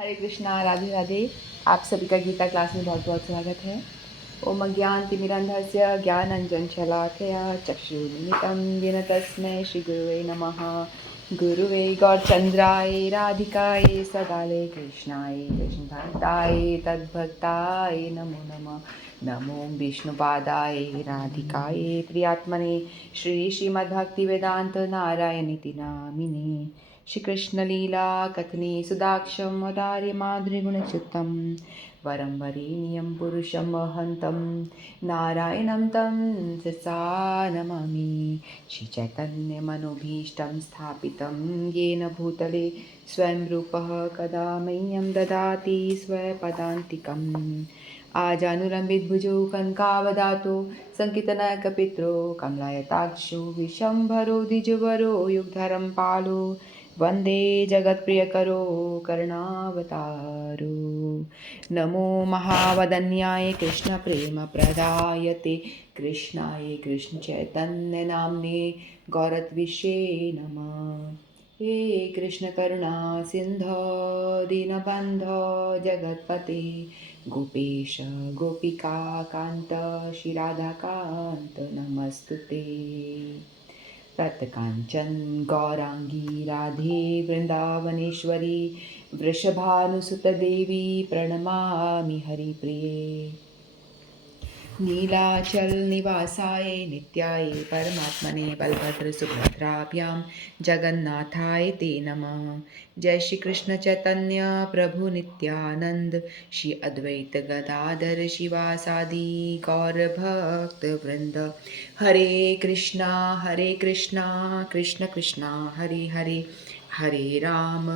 हरे कृष्णा, राधे राधे। आप सभी का गीता क्लास में बहुत बहुत स्वागत है। ओम अज्ञानतिमिरन्धस्य ज्ञानञ्जनशलाकया चक्षुरुन्मिलितं येन तस्मै श्रीगुरुवे नमः। गुरुवे गौरचन्द्राय राधिकाय सदाले कृष्णाय कृष्णभक्ताय तद्भक्ताय नमो नमः। नमो विष्णुपादाय राधिकाय प्रियात्मने श्रीमद्भक्तिवेदान्त नारायणीति नामिने। श्री कृष्ण लीला कथने सुदाक्षम अदार्य माधुर्य गुणचित्तम वरं वरेण्यं पुरुषं वहन्तं नारायणं तं शिरसा नमामि। श्रीचैतन्यमनोभीष्टं स्थापितं येन भूतले स्वयं रूपः कदा मह्यं ददाति स्वपदान्तिकम्। आजानुलम्बितभुजौ कनकावदातो सङ्कीर्तनकपित्रो कमलायताक्षो विशम्भरो द्विजवरो युगधरं पालो वन्दे जगत्प्रियकरो करुणावतारो। नमो महावदन्याय कृष्णप्रेमप्रदायते कृष्णाय कृष्णचैतन्यनाम्ने गौरत्विषे नमः। हे कृष्णकरुणा सिन्धो दीनबन्धो जगत्पते गोपेश गोपिकान्त श्रीराधाकान्त नमस्तुते। तत्काञ्चन गौराङ्गी राधे वृन्दावनेश्वरी वृषभानुसुतदेवी प्रणमामि हरिप्रिये। नीलाचल निवासाय नित्याय परमात्मने बलभद्रसुभद्राभ्यां जगन्नाथाय ते नमः। जय श्री कृष्ण चैतन्य प्रभु नित्यानंद श्री अद्वैत गदाधर शिवासादि गौर भक्त वृंद। हरे कृष्णा कृष्ण कृष्णा हरे हरे, हरे राम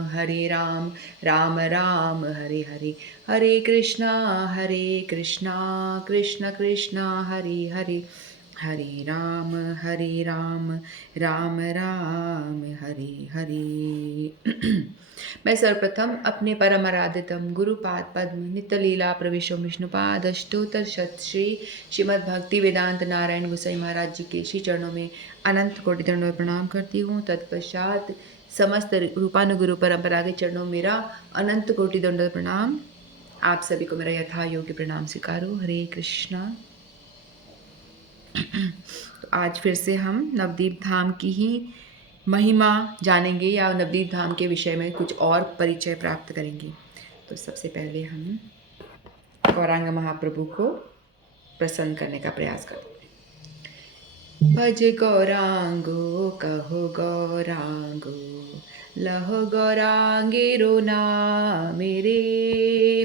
राम राम हरे हरे। हरे कृष्णा कृष्ण कृष्णा हरे हरे, हरे राम राम राम हरे हरे। मैं सर्वप्रथम अपने परम आराध्यतम गुरुपाद पद्म नित्य लीला प्रविशो विष्णुपाद अष्टोत्तर शत श्री श्रीमद् भक्ति वेदांत नारायण गोसाई महाराज जी के श्री चरणों में अनंत कोटि दंडों प्रणाम करती हूँ। तत्पश्चात समस्त रूपानुगुरु परंपरा के चरणों मेरा अनंत कोटि दंडों प्रणाम। आप सभी को मेरा यथा योग्य प्रणाम स्वीकारो। हरे कृष्णा। तो आज फिर से हम नवदीप धाम की ही महिमा जानेंगे या नवदीप धाम के विषय में कुछ और परिचय प्राप्त करेंगे। तो सबसे पहले हम गौरांग महाप्रभु को प्रसन्न करने का प्रयास करते हैं। भज गौरांगो कहो गौरांगो लहो गौरांगेरो नाम मेरे।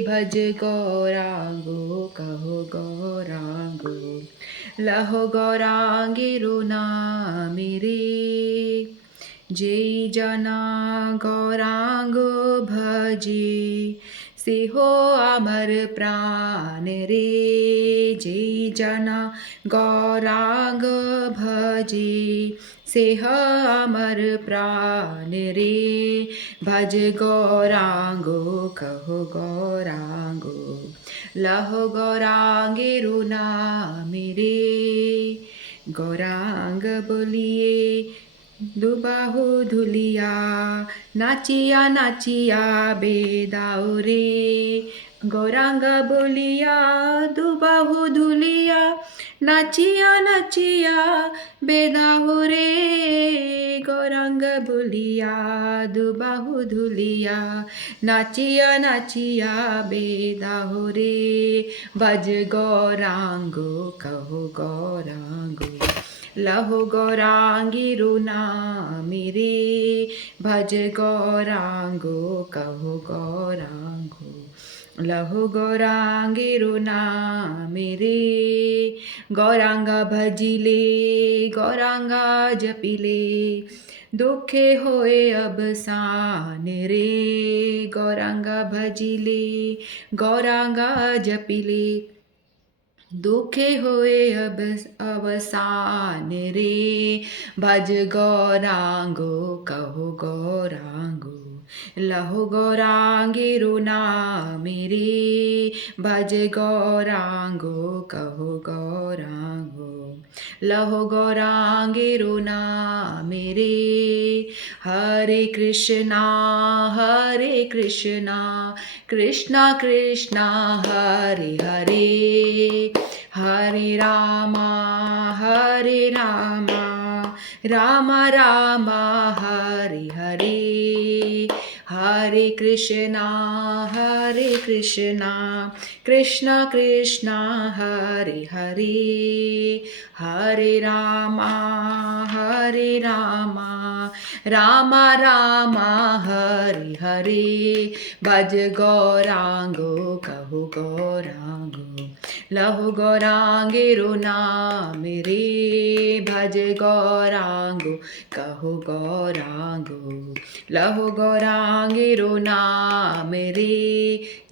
भज गौरांगो कहो गौरांगो लहो गौरांगेरो नाम मेरे। जय जना गौरांगो भजे से हो अमर प्राण रे। जय जना गौरांग भजे से हो अमर प्राण रे। भज गौरांगो कहो गौरांगो लहो गौरांगेरो नाम मेरे। गौरांग बोलिए दुबाहु धुलिया नाचिया नाचिया बेदाओ रे। गौरांग बोलिया दुबाहु धुलिया नाचिया नाचिया बेदाओ रे। गौरांग बोलिया दुबाहु धुलिया नाचिया नाचिया बेदाओ रे। भज गौरांगो कहो गौरांगो लहो गौरांगेरो नाम मेरे। भज गौरांगो कहो गौरांगो लहो गौरांगेरो नाम मेरे। गौरांगा भजिले गौरांगा जपिले दुखे होए अब सान रे। गौरांगा भजिले गौरांगा जपिले दुखे होए अब अवसान रे। भज गौरांगो कहो गौरांगो लहो गौरांगेरो नाम मेरे। भज गौरांगो कहो गौरांगो लहो गौरांगे रोना मेरे। हरे कृष्णा कृष्णा कृष्णा हरे हरे, हरे रामा राम राम हरे हरे। हरे कृष्णा कृष्णा कृष्णा हरे हरे, हरे रामा राम राम हरे हरे। भज गौरांगो कहो गौरांगो, लहो गौरांगे रो नाम रे। भज गौरांगो कहो गौरांगो, लहो गौरांगे रो नाम रे।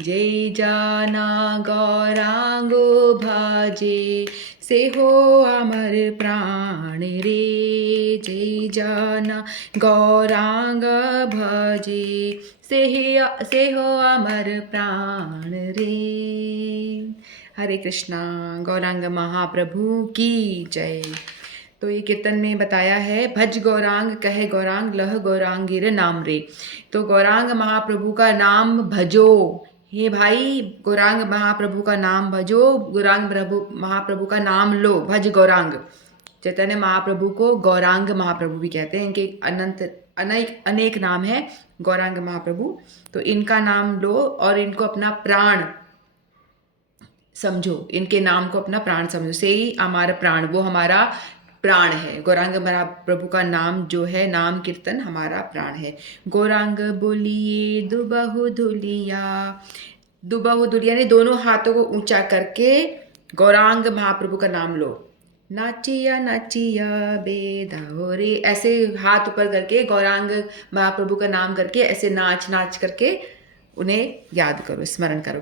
जय जाना गौरांगो भजे, से हो अमर प्राण रे। जय जाना गौरांग भजे, से हो अमर प्राण रे। हरे कृष्णा। गौरांग महाप्रभु की जय। तो ये कीर्तन में बताया है, भज गौरांग कहे गौरांग, लह गौरांगिर नाम रे। तो गौरांग महाप्रभु का नाम भजो, हे भाई गौरांग महाप्रभु का नाम भजो, गौरांग महाप्रभु का नाम लो। भज गौरांग, चैतन्य महाप्रभु को गौरांग महाप्रभु भी कहते हैं, इनके अनेक नाम है गौरांग महाप्रभु। तो इनका नाम लो और इनको अपना प्राण समझो, इनके नाम को अपना प्राण समझो। से ही हमारा प्राण, वो हमारा प्राण है। गौरांग महाप्रभु का नाम जो है, नाम कीर्तन हमारा प्राण है। गौरांग बोलिए दुबहु धुलिया, दुबहु धुलिया ने दोनों हाथों को ऊंचा करके गौरांग महाप्रभु का नाम लो। नाचिया नाचिया बेदा हो रे, ऐसे हाथ ऊपर करके गौरांग महाप्रभु का नाम करके ऐसे नाच नाच करके उन्हें याद करो, स्मरण करो।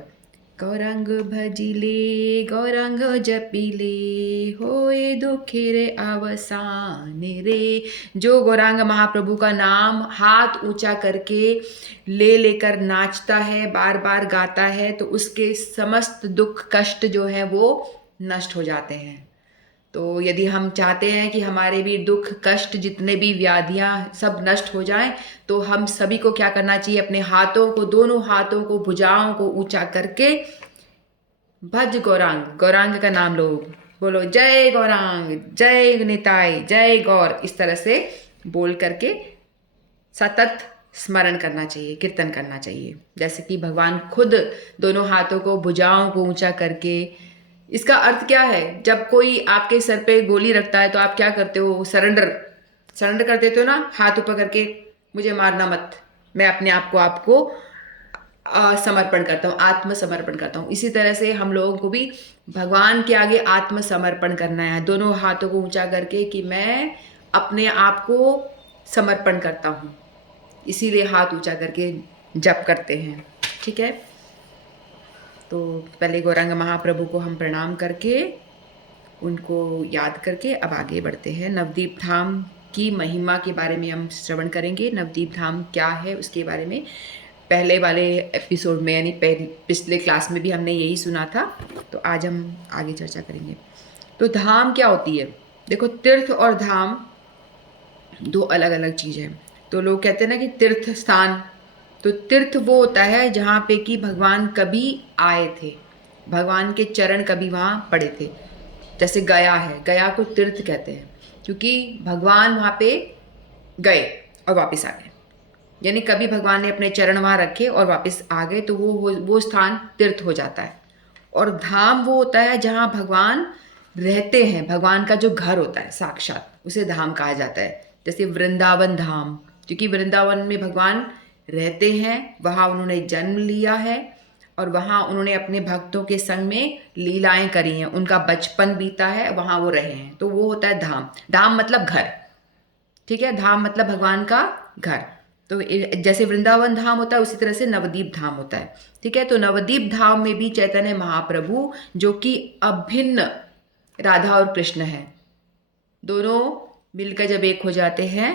गौरांग भजिले गौरांग जपिले, होए दुखे रे अवसान रे। जो गौरांग महाप्रभु का नाम हाथ ऊंचा करके लेकर नाचता है, बार बार गाता है, तो उसके समस्त दुख कष्ट जो है वो नष्ट हो जाते हैं। तो यदि हम चाहते हैं कि हमारे भी दुख कष्ट जितने भी व्याधियां सब नष्ट हो जाएं, तो हम सभी को क्या करना चाहिए, अपने हाथों को, दोनों हाथों को, भुजाओं को ऊंचा करके भज गौरांग, गौरांग का नाम लो। बोलो जय गौरांग, जय निताई, जय गौर, इस तरह से बोल करके सतत स्मरण करना चाहिए, कीर्तन करना चाहिए। जैसे कि भगवान खुद दोनों हाथों को, भुजाओं को ऊंचा करके। इसका अर्थ क्या है, जब कोई आपके सर पे गोली रखता है तो आप क्या करते हो, सरेंडर कर देते हो ना, हाथ ऊपर करके, मुझे मारना मत, मैं अपने आप को आपको समर्पण करता हूँ, आत्मसमर्पण करता हूँ। इसी तरह से हम लोगों को भी भगवान के आगे आत्मसमर्पण करना है, दोनों हाथों को ऊंचा करके कि मैं अपने आप को समर्पण करता हूँ। इसीलिए हाथ ऊंचा करके जप करते हैं, ठीक है। तो पहले गौरांग महाप्रभु को हम प्रणाम करके, उनको याद करके अब आगे बढ़ते हैं। नवदीप धाम की महिमा के बारे में हम श्रवण करेंगे। नवदीप धाम क्या है उसके बारे में पहले वाले एपिसोड में, यानी पिछले क्लास में भी हमने यही सुना था। तो आज हम आगे चर्चा करेंगे। तो धाम क्या होती है, देखो तीर्थ और धाम दो अलग अलग चीज़ है। तो लोग कहते हैं ना कि तीर्थ स्थान, तो तीर्थ वो होता है जहाँ पे कि भगवान कभी आए थे, भगवान के चरण कभी वहाँ पड़े थे। जैसे गया है, गया को तीर्थ कहते हैं क्योंकि भगवान वहाँ पे गए और वापस आ गए, यानी कभी भगवान ने अपने चरण वहाँ रखे और वापस आ गए, तो वो स्थान तीर्थ हो जाता है। और धाम वो होता है जहाँ भगवान रहते हैं, भगवान का जो घर होता है साक्षात, उसे धाम कहा जाता है। जैसे वृंदावन धाम, क्योंकि वृंदावन में भगवान रहते हैं, वहाँ उन्होंने जन्म लिया है और वहाँ उन्होंने अपने भक्तों के संग में लीलाएं करी हैं, उनका बचपन बीता है, वहाँ वो रहे हैं, तो वो होता है धाम। धाम मतलब घर, ठीक है, धाम मतलब भगवान का घर। तो जैसे वृंदावन धाम होता है उसी तरह से नवदीप धाम होता है, ठीक है। तो नवदीप धाम में भी चैतन्य महाप्रभु जो कि अभिन्न राधा और कृष्ण है, दोनों मिलकर जब एक हो जाते हैं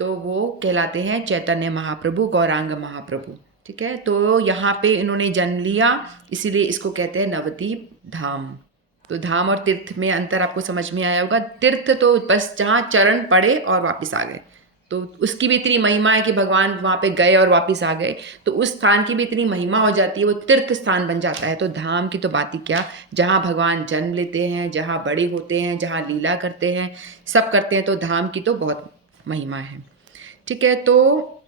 तो वो कहलाते हैं चैतन्य महाप्रभु, गौरांग महाप्रभु, ठीक है। तो यहाँ पे इन्होंने जन्म लिया, इसीलिए इसको कहते हैं नवदीप धाम। तो धाम और तीर्थ में अंतर आपको समझ में आया होगा। तीर्थ तो बस जहाँ चरण पड़े और वापस आ गए, तो उसकी भी इतनी महिमा है कि भगवान वहाँ पे गए और वापस आ गए, तो उस स्थान की भी इतनी महिमा हो जाती है, वो तीर्थ स्थान बन जाता है। तो धाम की तो बात ही क्या, जहाँ भगवान जन्म लेते हैं, जहाँ बड़े होते हैं, जहाँ लीला करते हैं, सब करते हैं, तो धाम की तो बहुत महिमा है। ठीक है, तो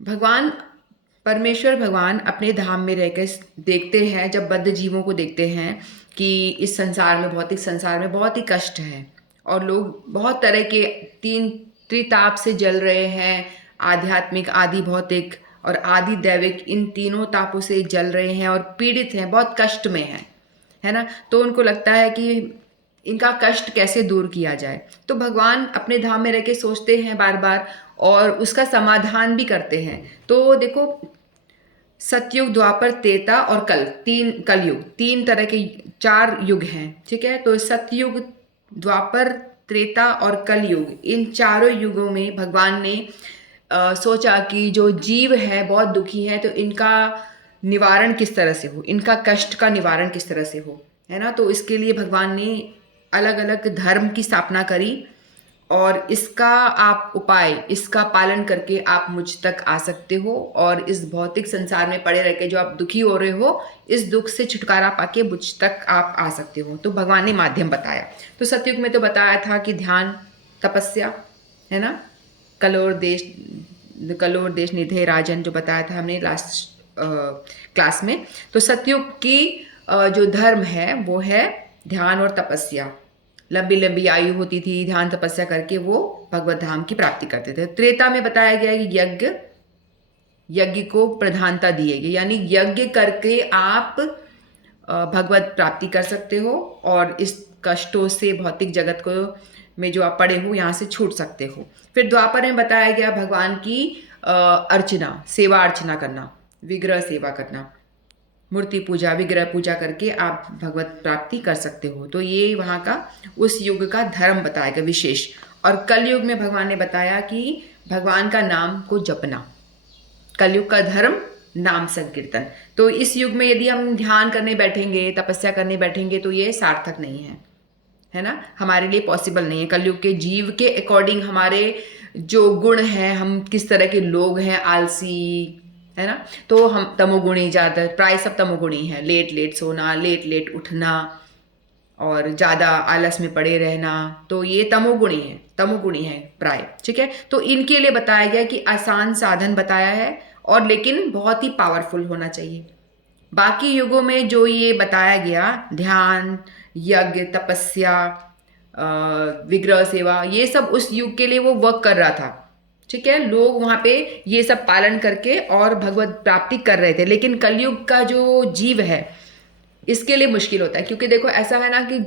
भगवान परमेश्वर भगवान अपने धाम में रहकर देखते हैं, जब बद्ध जीवों को देखते हैं कि इस संसार में, भौतिक संसार में बहुत ही कष्ट है और लोग बहुत तरह के तीन त्रिताप से जल रहे हैं, आध्यात्मिक, आदि भौतिक और आदि दैविक, इन तीनों तापों से जल रहे हैं और पीड़ित हैं, बहुत कष्ट में हैं, है ना। तो उनको लगता है कि इनका कष्ट कैसे दूर किया जाए, तो भगवान अपने धाम में रह के सोचते हैं बार बार और उसका समाधान भी करते हैं। तो देखो, सतयुग, द्वापर, त्रेता और कलयुग, तीन तरह के 4 युग हैं। ठीक है, तो सतयुग, द्वापर, त्रेता और कलयुग, इन चारों युगों में भगवान ने सोचा कि जो जीव है बहुत दुखी है, तो इनका निवारण किस तरह से हो, इनका कष्ट का निवारण किस तरह से हो, है ना। तो इसके लिए भगवान ने अलग अलग धर्म की स्थापना करी और इसका आप उपाय, इसका पालन करके आप मुझ तक आ सकते हो और इस भौतिक संसार में पड़े रह के जो आप दुखी हो रहे हो, इस दुख से छुटकारा पाके मुझ तक आप आ सकते हो। तो भगवान ने माध्यम बताया। तो सतयुग में तो बताया था कि ध्यान, तपस्या, है ना, कलोर देश निधे राजन, जो बताया था हमने लास्ट क्लास में। तो सतयुग की जो धर्म है वो है ध्यान और तपस्या। लंबी लंबी आयु होती थी, ध्यान तपस्या करके वो भगवत धाम की प्राप्ति करते थे। त्रेता में बताया गया है कि यज्ञ को प्रधानता दी गई, यानी यज्ञ करके आप भगवत प्राप्ति कर सकते हो और इस कष्टों से, भौतिक जगत को में जो आप पड़े हो, यहाँ से छूट सकते हो। फिर द्वापर में बताया गया भगवान की अर्चना, सेवा अर्चना करना, विग्रह सेवा करना, मूर्ति पूजा, विग्रह पूजा करके आप भगवत प्राप्ति कर सकते हो। तो ये वहाँ का उस युग का धर्म बताया गया विशेष। और कलयुग में भगवान ने बताया कि भगवान का नाम को जपना, कलयुग का धर्म नाम संकीर्तन। तो इस युग में यदि हम ध्यान करने बैठेंगे, तपस्या करने बैठेंगे, तो ये सार्थक नहीं है ना, हमारे लिए पॉसिबल नहीं है। कलयुग के जीव के अकॉर्डिंग हमारे जो गुण हैं, हम किस तरह के लोग हैं, आलसी, है ना, तो हम तमोगुणी, ज़्यादा प्राय सब तमोगुणी हैं। लेट लेट सोना, लेट लेट उठना और ज़्यादा आलस में पड़े रहना, तो ये तमोगुणी है प्राय। ठीक है, तो इनके लिए बताया गया कि आसान साधन बताया है और लेकिन बहुत ही पावरफुल होना चाहिए। बाकी युगों में जो ये बताया गया, ध्यान, यज्ञ, तपस्या, विग्रह सेवा, ये सब उस युग के लिए वो वर्क कर रहा था। ठीक है, लोग वहाँ पे ये सब पालन करके और भगवत प्राप्ति कर रहे थे। लेकिन कलयुग का जो जीव है, इसके लिए मुश्किल होता है, क्योंकि देखो ऐसा है ना कि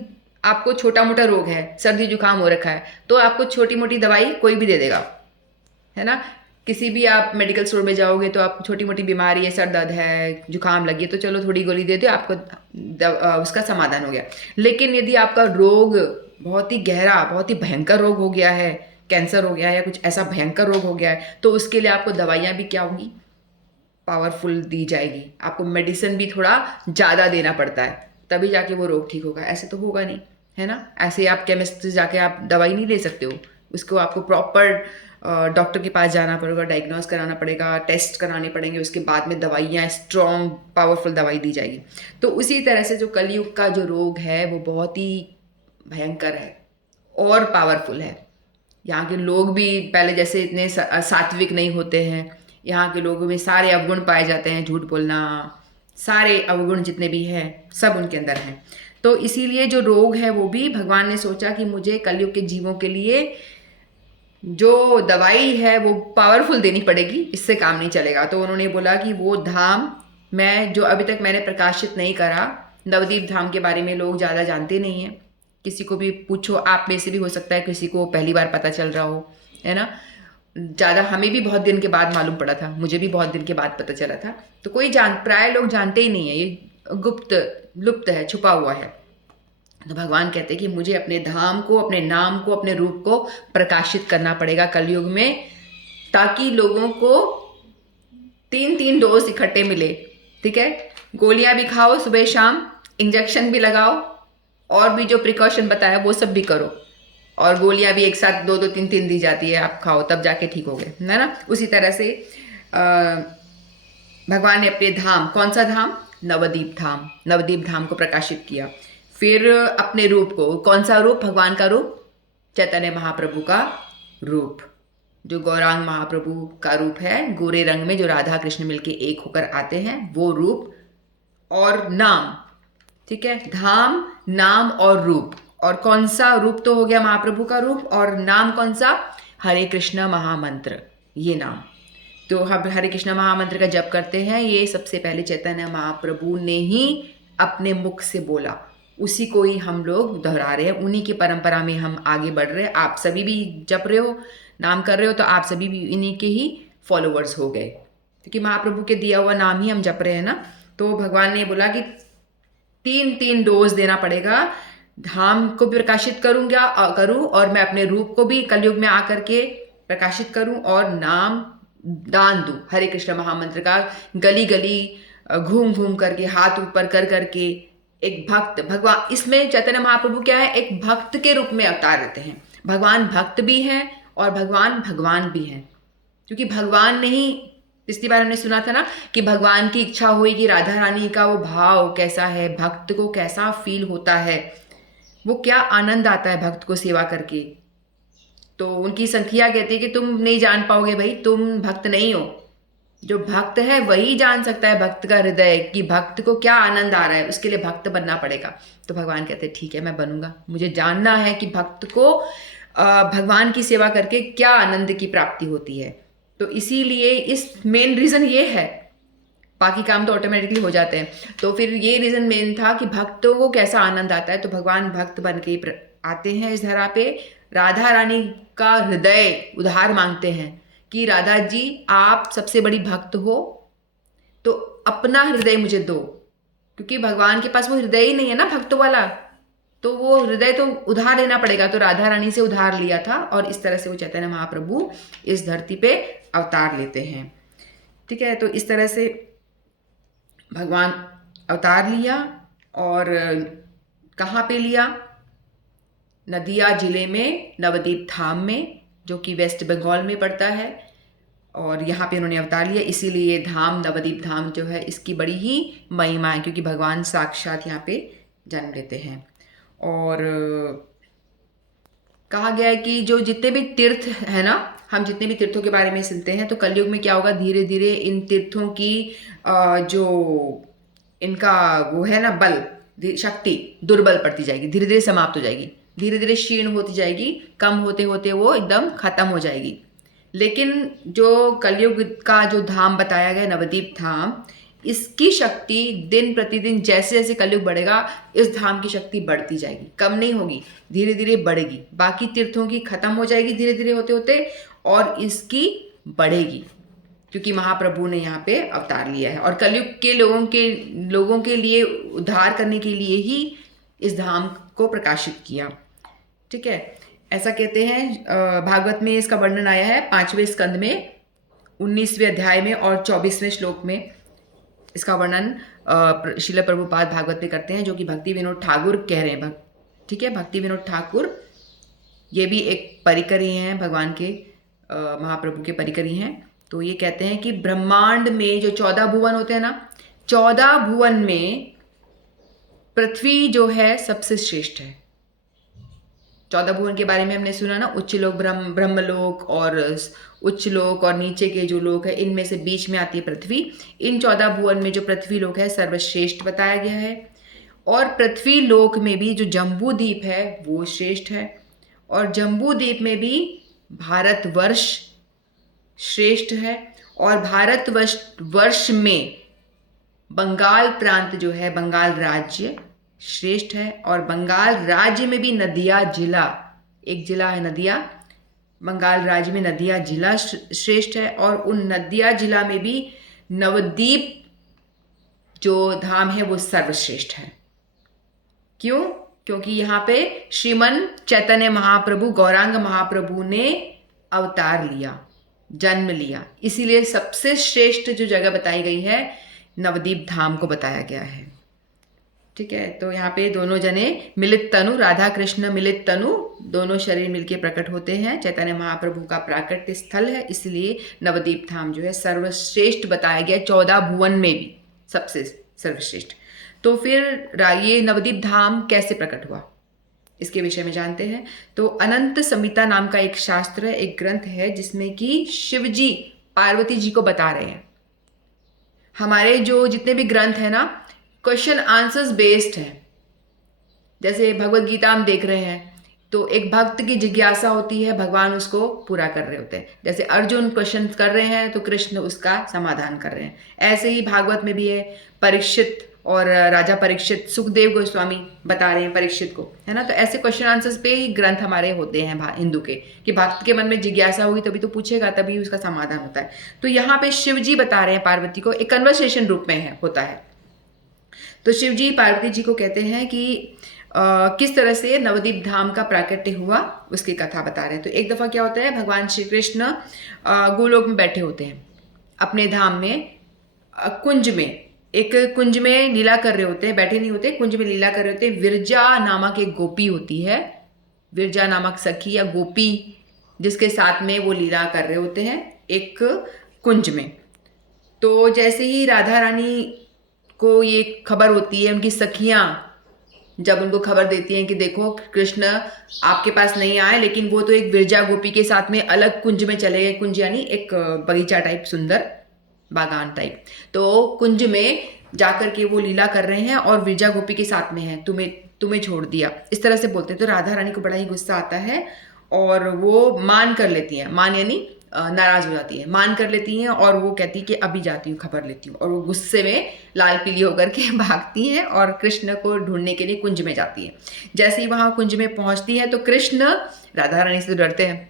आपको छोटा मोटा रोग है, सर्दी जुकाम हो रखा है, तो आपको छोटी मोटी दवाई कोई भी दे देगा, है ना। किसी भी आप मेडिकल स्टोर में जाओगे तो आप छोटी मोटी बीमारी है, सर दर्द है, जुकाम लगी है, तो चलो थोड़ी गोली दे दो, आपको उसका समाधान हो गया। लेकिन यदि आपका रोग बहुत ही गहरा, बहुत ही भयंकर रोग हो गया है, कैंसर हो गया है या कुछ ऐसा भयंकर रोग हो गया है, तो उसके लिए आपको दवाइयाँ भी क्या होंगी, पावरफुल दी जाएगी, आपको मेडिसिन भी थोड़ा ज़्यादा देना पड़ता है, तभी जाके वो रोग ठीक होगा। ऐसे तो होगा नहीं, है ना। ऐसे आप केमिस्ट से जाके आप दवाई नहीं ले सकते हो, उसको आपको प्रॉपर डॉक्टर के पास जाना पड़ेगा, डायग्नोस कराना पड़ेगा, टेस्ट कराने पड़ेंगे, उसके बाद में दवाइयाँ, स्ट्रॉन्ग पावरफुल दवाई दी जाएगी। तो उसी तरह से जो कलयुग का जो रोग है वो बहुत ही भयंकर है और पावरफुल है। यहाँ के लोग भी पहले जैसे इतने सात्विक नहीं होते हैं, यहाँ के लोगों में सारे अवगुण पाए जाते हैं, झूठ बोलना, सारे अवगुण जितने भी हैं सब उनके अंदर हैं। तो इसीलिए जो रोग है वो भी भगवान ने सोचा कि मुझे कलयुग के जीवों के लिए जो दवाई है वो पावरफुल देनी पड़ेगी, इससे काम नहीं चलेगा। तो उन्होंने बोला कि वो धाम मैं जो अभी तक मैंने प्रकाशित नहीं करा, नवदीप धाम के बारे में लोग ज़्यादा जानते नहीं हैं। किसी को भी पूछो, आप में से भी हो सकता है किसी को पहली बार पता चल रहा हो, है ना। ज़्यादा हमें भी बहुत दिन के बाद मालूम पड़ा था, मुझे भी बहुत दिन के बाद पता चला था। तो प्राय लोग जानते ही नहीं है, ये गुप्त, लुप्त है, छुपा हुआ है। तो भगवान कहते हैं कि मुझे अपने धाम को, अपने नाम को, अपने रूप को प्रकाशित करना पड़ेगा कलयुग में, ताकि लोगों को 3 डोज इकट्ठे मिले, ठीक है, गोलियां भी खाओ सुबह शाम, इंजेक्शन भी लगाओ, और भी जो प्रिकॉशन बताया वो सब भी करो। और गोलियां भी एक साथ 2-2 3-3 दी जाती है, आप खाओ तब जाके ठीक हो गए, है ना। उसी तरह से भगवान ने अपने धाम, कौन सा धाम, नवदीप धाम, नवदीप धाम को प्रकाशित किया। फिर अपने रूप को, कौन सा रूप, भगवान का रूप, चैतन्य महाप्रभु का रूप, जो गौरांग महाप्रभु का रूप है, गोरे रंग में जो राधा कृष्ण मिलके एक होकर आते हैं वो रूप, और नाम, ठीक है, धाम, नाम और रूप। और कौन सा रूप तो हो गया महाप्रभु का रूप, और नाम कौन सा, हरे कृष्ण महामंत्र, ये नाम। तो हम हरे कृष्ण महामंत्र का जप करते हैं, ये सबसे पहले चैतन्य महाप्रभु ने ही अपने मुख से बोला, उसी को ही हम लोग दोहरा रहे हैं, उन्हीं की परंपरा में हम आगे बढ़ रहे हैं। आप सभी भी जप रहे हो, नाम कर रहे हो, तो आप सभी भी इन्हीं के ही फॉलोवर्स हो गए, क्योंकि महाप्रभु के दिया हुआ नाम ही हम जप रहे हैं ना। तो भगवान ने बोला कि 3-3 डोज देना पड़ेगा, धाम को भी प्रकाशित करूँ, और मैं अपने रूप को भी कलयुग में आकर के प्रकाशित करूँ, और नाम दान दूं, हरे कृष्ण महामंत्र का गली गली घूम घूम करके, हाथ ऊपर कर करके। एक भक्त, भगवान, इसमें चैतन्य महाप्रभु क्या है, एक भक्त के रूप में अवतार लेते हैं। भगवान भक्त भी हैं और भगवान भगवान भी हैं, क्योंकि भगवान नहीं, पिछली बार हमने सुना था ना कि भगवान की इच्छा हुई कि राधा रानी का वो भाव कैसा है, भक्त को कैसा फील होता है, वो क्या आनंद आता है भक्त को सेवा करके। तो उनकी संख्या कहती है कि तुम नहीं जान पाओगे भाई, तुम भक्त नहीं हो, जो भक्त है वही जान सकता है भक्त का हृदय, कि भक्त को क्या आनंद आ रहा है, उसके लिए भक्त बनना पड़ेगा। तो भगवान कहते हैं ठीक है, मैं बनूंगा, मुझे जानना है कि भक्त को भगवान की सेवा करके क्या आनंद की प्राप्ति होती है। तो इसीलिए इस मेन रीज़न ये है, बाकी काम तो ऑटोमेटिकली हो जाते हैं। तो फिर ये रीज़न मेन था कि भक्तों को कैसा आनंद आता है, तो भगवान भक्त बन के आते हैं इस धरा पे, राधा रानी का हृदय उधार मांगते हैं कि राधा जी आप सबसे बड़ी भक्त हो, तो अपना हृदय मुझे दो, क्योंकि भगवान के पास वो हृदय ही नहीं है ना भक्तों वाला, तो वो हृदय तो उधार लेना पड़ेगा। तो राधा रानी से उधार लिया था, और इस तरह से वो चैतन्य महाप्रभु इस धरती पे अवतार लेते हैं, ठीक है। तो इस तरह से भगवान अवतार लिया, और कहाँ पे लिया, नदिया जिले में नवदीप धाम में, जो कि वेस्ट बंगाल में पड़ता है, और यहाँ पे उन्होंने अवतार लिया। इसीलिए धाम, नवदीप धाम जो है, इसकी बड़ी ही महिमा है, क्योंकि भगवान साक्षात यहाँ पे जन्म लेते हैं। और कहा गया है कि जो जितने भी तीर्थ है ना, हम जितने भी तीर्थों के बारे में सुनते हैं, तो कलयुग में क्या होगा, धीरे धीरे इन तीर्थों की जो इनका वो है ना बल, शक्ति दुर्बल पड़ती जाएगी, धीरे धीरे समाप्त हो जाएगी, धीरे धीरे क्षीण होती जाएगी, कम होते होते वो एकदम खत्म हो जाएगी। लेकिन जो कलयुग का जो धाम बताया गया, नवदीप धाम, इसकी शक्ति दिन प्रतिदिन जैसे जैसे कलयुग बढ़ेगा, इस धाम की शक्ति बढ़ती जाएगी, कम नहीं होगी, धीरे धीरे बढ़ेगी। बाकी तीर्थों की खत्म हो जाएगी धीरे धीरे होते होते, और इसकी बढ़ेगी, क्योंकि महाप्रभु ने यहाँ पे अवतार लिया है, और कलयुग के लोगों के लिए उद्धार करने के लिए ही इस धाम को प्रकाशित किया, ठीक है। ऐसा कहते हैं, भागवत में इसका वर्णन आया है 5वें स्कंद में 19वें अध्याय में और 24वें श्लोक में। इसका वर्णन श्रील प्रभुपाद भागवत में करते हैं, जो कि भक्ति विनोद ठाकुर कह रहे हैं, ठीक है। भक्ति विनोद ठाकुर ये भी एक परिकर ही हैं, भगवान के महाप्रभु के परिकर ही हैं। तो ये कहते हैं कि ब्रह्मांड में जो 14 भुवन होते हैं ना, 14 भुवन में पृथ्वी जो है सबसे श्रेष्ठ है। 14 भुवन के बारे में हमने सुना ना, उच्च लोक, ब्रह्मलोक और उच्च लोक, और नीचे के जो लोक है, इनमें से बीच में आती है पृथ्वी। इन 14 भुवन में जो पृथ्वी लोक है सर्वश्रेष्ठ बताया गया है, और पृथ्वी लोक में भी जो जम्बू द्वीप है वो श्रेष्ठ है, और जम्बू द्वीप में भी भारतवर्ष श्रेष्ठ है, और भारतवर्ष में बंगाल प्रांत जो है, बंगाल राज्य श्रेष्ठ है, और बंगाल राज्य में भी नदिया जिला, एक जिला है नदिया, बंगाल राज्य में नदिया जिला श्रेष्ठ है, और उन नदिया जिला में भी नवदीप जो धाम है वो सर्वश्रेष्ठ है। क्यों? क्योंकि यहाँ पे श्रीमन चैतन्य महाप्रभु, गौरांग महाप्रभु ने अवतार लिया, जन्म लिया, इसीलिए सबसे श्रेष्ठ जो जगह बताई गई है नवदीप धाम को बताया गया है। ठीक है, तो यहाँ पे दोनों जने मिलित तनु, राधा कृष्ण मिलित तनु, दोनों शरीर मिलके प्रकट होते हैं। चैतन्य महाप्रभु का प्राकट्य स्थल है, इसलिए नवदीप धाम जो है सर्वश्रेष्ठ बताया गया, 14 भुवन में भी सबसे सर्वश्रेष्ठ। तो फिर ये नवदीप धाम कैसे प्रकट हुआ, इसके विषय में जानते हैं। तो अनंत संहिता नाम का एक शास्त्र, एक ग्रंथ है, जिसमें कि शिव जी पार्वती जी को बता रहे हैं। हमारे जो जितने भी ग्रंथ है ना, क्वेश्चन आंसर्स बेस्ड है। जैसे भगवत गीता हम देख रहे हैं, तो एक भक्त की जिज्ञासा होती है, भगवान उसको पूरा कर रहे होते हैं। जैसे अर्जुन क्वेश्चन कर रहे हैं तो कृष्ण उसका समाधान कर रहे हैं। ऐसे ही भागवत में भी है, परीक्षित और राजा परीक्षित, सुखदेव गोस्वामी बता रहे हैं परीक्षित को, है ना। तो ऐसे क्वेश्चन आंसर्स पे ही ग्रंथ हमारे होते हैं हिंदू के, कि भक्त के मन में जिज्ञासा होगी तभी तो पूछेगा, तभी उसका समाधान होता है। तो यहाँ पे शिव जी बता रहे हैं पार्वती को, एक कन्वर्सेशन रूप में है होता है। तो शिव जी पार्वती जी को कहते हैं कि किस तरह से नवदीप धाम का प्राकट्य हुआ, उसकी कथा बता रहे हैं। तो एक दफ़ा क्या होता है, भगवान श्री कृष्ण गोलोक में बैठे होते हैं अपने धाम में, कुंज में, एक कुंज में लीला कर रहे होते हैं, बैठे नहीं होते, कुंज में लीला कर रहे होते हैं। विरजा नामक एक गोपी होती है, विरजा नामक सखी या गोपी, जिसके साथ में वो लीला कर रहे होते हैं एक कुंज में। तो जैसे ही राधा रानी को ये खबर होती है, उनकी सखियाँ जब उनको खबर देती हैं कि देखो कृष्ण आपके पास नहीं आए, लेकिन वो तो एक विरजा गोपी के साथ में अलग कुंज में चले गए। कुंज यानी एक बगीचा टाइप, सुंदर बागान टाइप। तो कुंज में जाकर के वो लीला कर रहे हैं और विरजा गोपी के साथ में है, तुम्हें छोड़ दिया, इस तरह से बोलते हैं। तो राधा रानी को बड़ा ही गुस्सा आता है और वो मान कर लेती हैं, मान यानी नाराज हो जाती है, मान कर लेती हैं और वो कहती है कि अभी जाती हूँ, खबर लेती हूँ। और वो गुस्से में लाल पीली होकर के भागती हैं और कृष्ण को ढूंढने के लिए कुंज में जाती है। जैसे ही वहाँ कुंज में पहुँचती है तो कृष्ण राधा रानी से तो डरते हैं,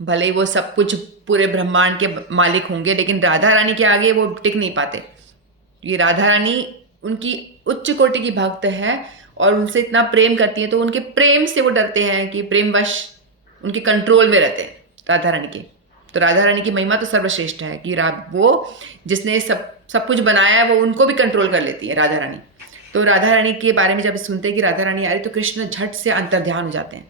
भले ही वो सब कुछ पूरे ब्रह्मांड के मालिक होंगे, लेकिन राधा रानी के आगे वो टिक नहीं पाते। ये राधा रानी उनकी उच्च कोटि की भक्त है और उनसे इतना प्रेम करती है, तो उनके प्रेम से वो डरते हैं कि प्रेमवश उनके कंट्रोल में रहते हैं राधा रानी के। तो राधा रानी की महिमा तो सर्वश्रेष्ठ है कि वो जिसने सब कुछ बनाया है वो उनको भी कंट्रोल कर लेती है राधा रानी। तो राधा रानी के बारे में जब सुनते हैं कि राधा रानी आ रही, तो कृष्ण झट से अंतर्ध्यान हो जाते हैं,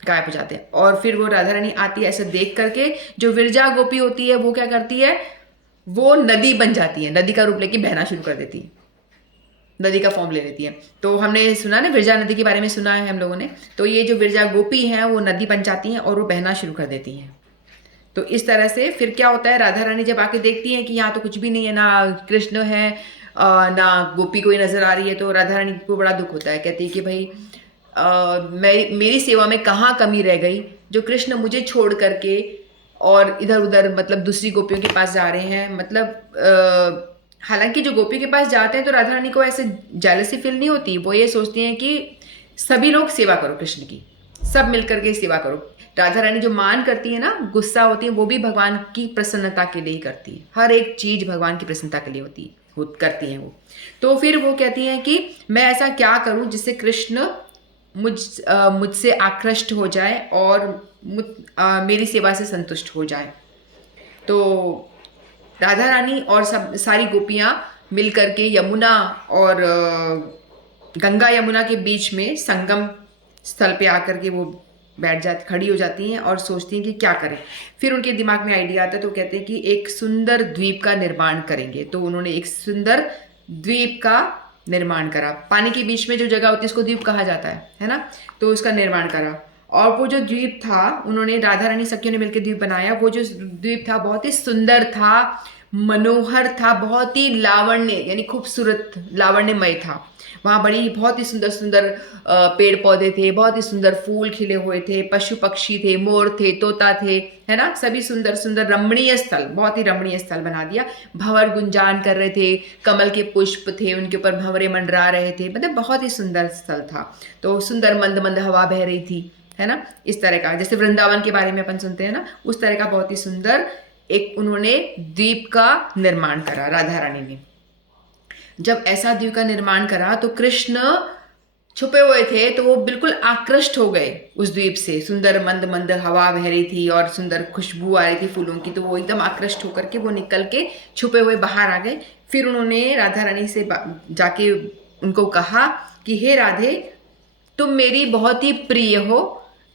गायब हो जाते हैं। और फिर वो राधा रानी आती है, ऐसा देख करके जो विरजा गोपी होती है वो क्या करती है, वो नदी बन जाती है, नदी का रूप लेके बहना शुरू कर देती है, नदी का फॉर्म ले लेती है। तो हमने सुना ना, विरजा नदी के बारे में सुना है हम लोगों ने। तो ये जो विरजा गोपी हैं वो नदी बन जाती हैं और वो बहना शुरू कर देती हैं। तो इस तरह से फिर क्या होता है, राधा रानी जब आके देखती हैं कि यहाँ तो कुछ भी नहीं है, ना कृष्ण है ना गोपी कोई नजर आ रही है, तो राधा रानी को बड़ा दुख होता है। कहती है कि भाई मेरी सेवा में कहाँ कमी रह गई, जो कृष्ण मुझे छोड़ करके और इधर उधर मतलब दूसरी गोपियों के पास जा रहे हैं। मतलब हालांकि जो गोपी के पास जाते हैं तो राधा रानी को ऐसे जेलसी फील नहीं होती, वो ये सोचती हैं कि सभी लोग सेवा करो कृष्ण की, सब मिलकर के सेवा करो। राधा रानी जो मान करती है ना, गुस्सा होती है, वो भी भगवान की प्रसन्नता के लिए ही करती है। हर एक चीज भगवान की प्रसन्नता के लिए करती हैं वो। तो फिर वो कहती हैं कि मैं ऐसा क्या करूं जिससे कृष्ण मुझसे आकृष्ट हो जाए और मेरी सेवा से संतुष्ट हो जाए। तो राधा रानी और सब सारी गोपियां मिल करके यमुना और गंगा यमुना के बीच में संगम स्थल पे आकर के वो खड़ी हो जाती हैं और सोचती हैं कि क्या करें। फिर उनके दिमाग में आइडिया आता है, तो कहते हैं कि एक सुंदर द्वीप का निर्माण करेंगे। तो उन्होंने एक सुंदर द्वीप का निर्माण करा, पानी के बीच में जो जगह होती है उसको द्वीप कहा जाता है ना। तो उसका निर्माण करा और वो जो द्वीप था, उन्होंने राधा रानी सखियों ने मिलकर द्वीप बनाया। वो जो द्वीप था बहुत ही सुंदर था, मनोहर था, बहुत ही लावण्य यानी खूबसूरत लावण्यमय था। वहाँ बहुत ही सुंदर सुंदर पेड़ पौधे थे, बहुत ही सुंदर फूल खिले हुए थे, पशु पक्षी थे, मोर थे, तोता थे, है ना। सभी सुंदर सुंदर रमणीय स्थल, बहुत ही रमणीय स्थल बना दिया। भंवर गुंजान कर रहे थे, कमल के पुष्प थे, उनके ऊपर भंवरे मंडरा रहे थे, मतलब बहुत ही सुंदर स्थल था। तो सुंदर मंद मंद हवा बह रही थी, है ना। इस तरह का, जैसे वृंदावन के बारे में अपन सुनते हैं ना, उस तरह का बहुत ही सुंदर एक उन्होंने द्वीप का निर्माण करा राधा रानी ने। जब ऐसा द्वीप का निर्माण करा तो कृष्ण छुपे हुए थे, तो वो बिल्कुल आकृष्ट हो गए उस द्वीप से। सुंदर मंद मंद हवा बह रही थी और सुंदर खुशबू आ रही थी फूलों की, तो वो एकदम आकृष्ट होकर के वो निकल के छुपे हुए बाहर आ गए। फिर उन्होंने राधा रानी से जाके उनको कहा कि हे राधे, तुम मेरी बहुत ही प्रिय हो,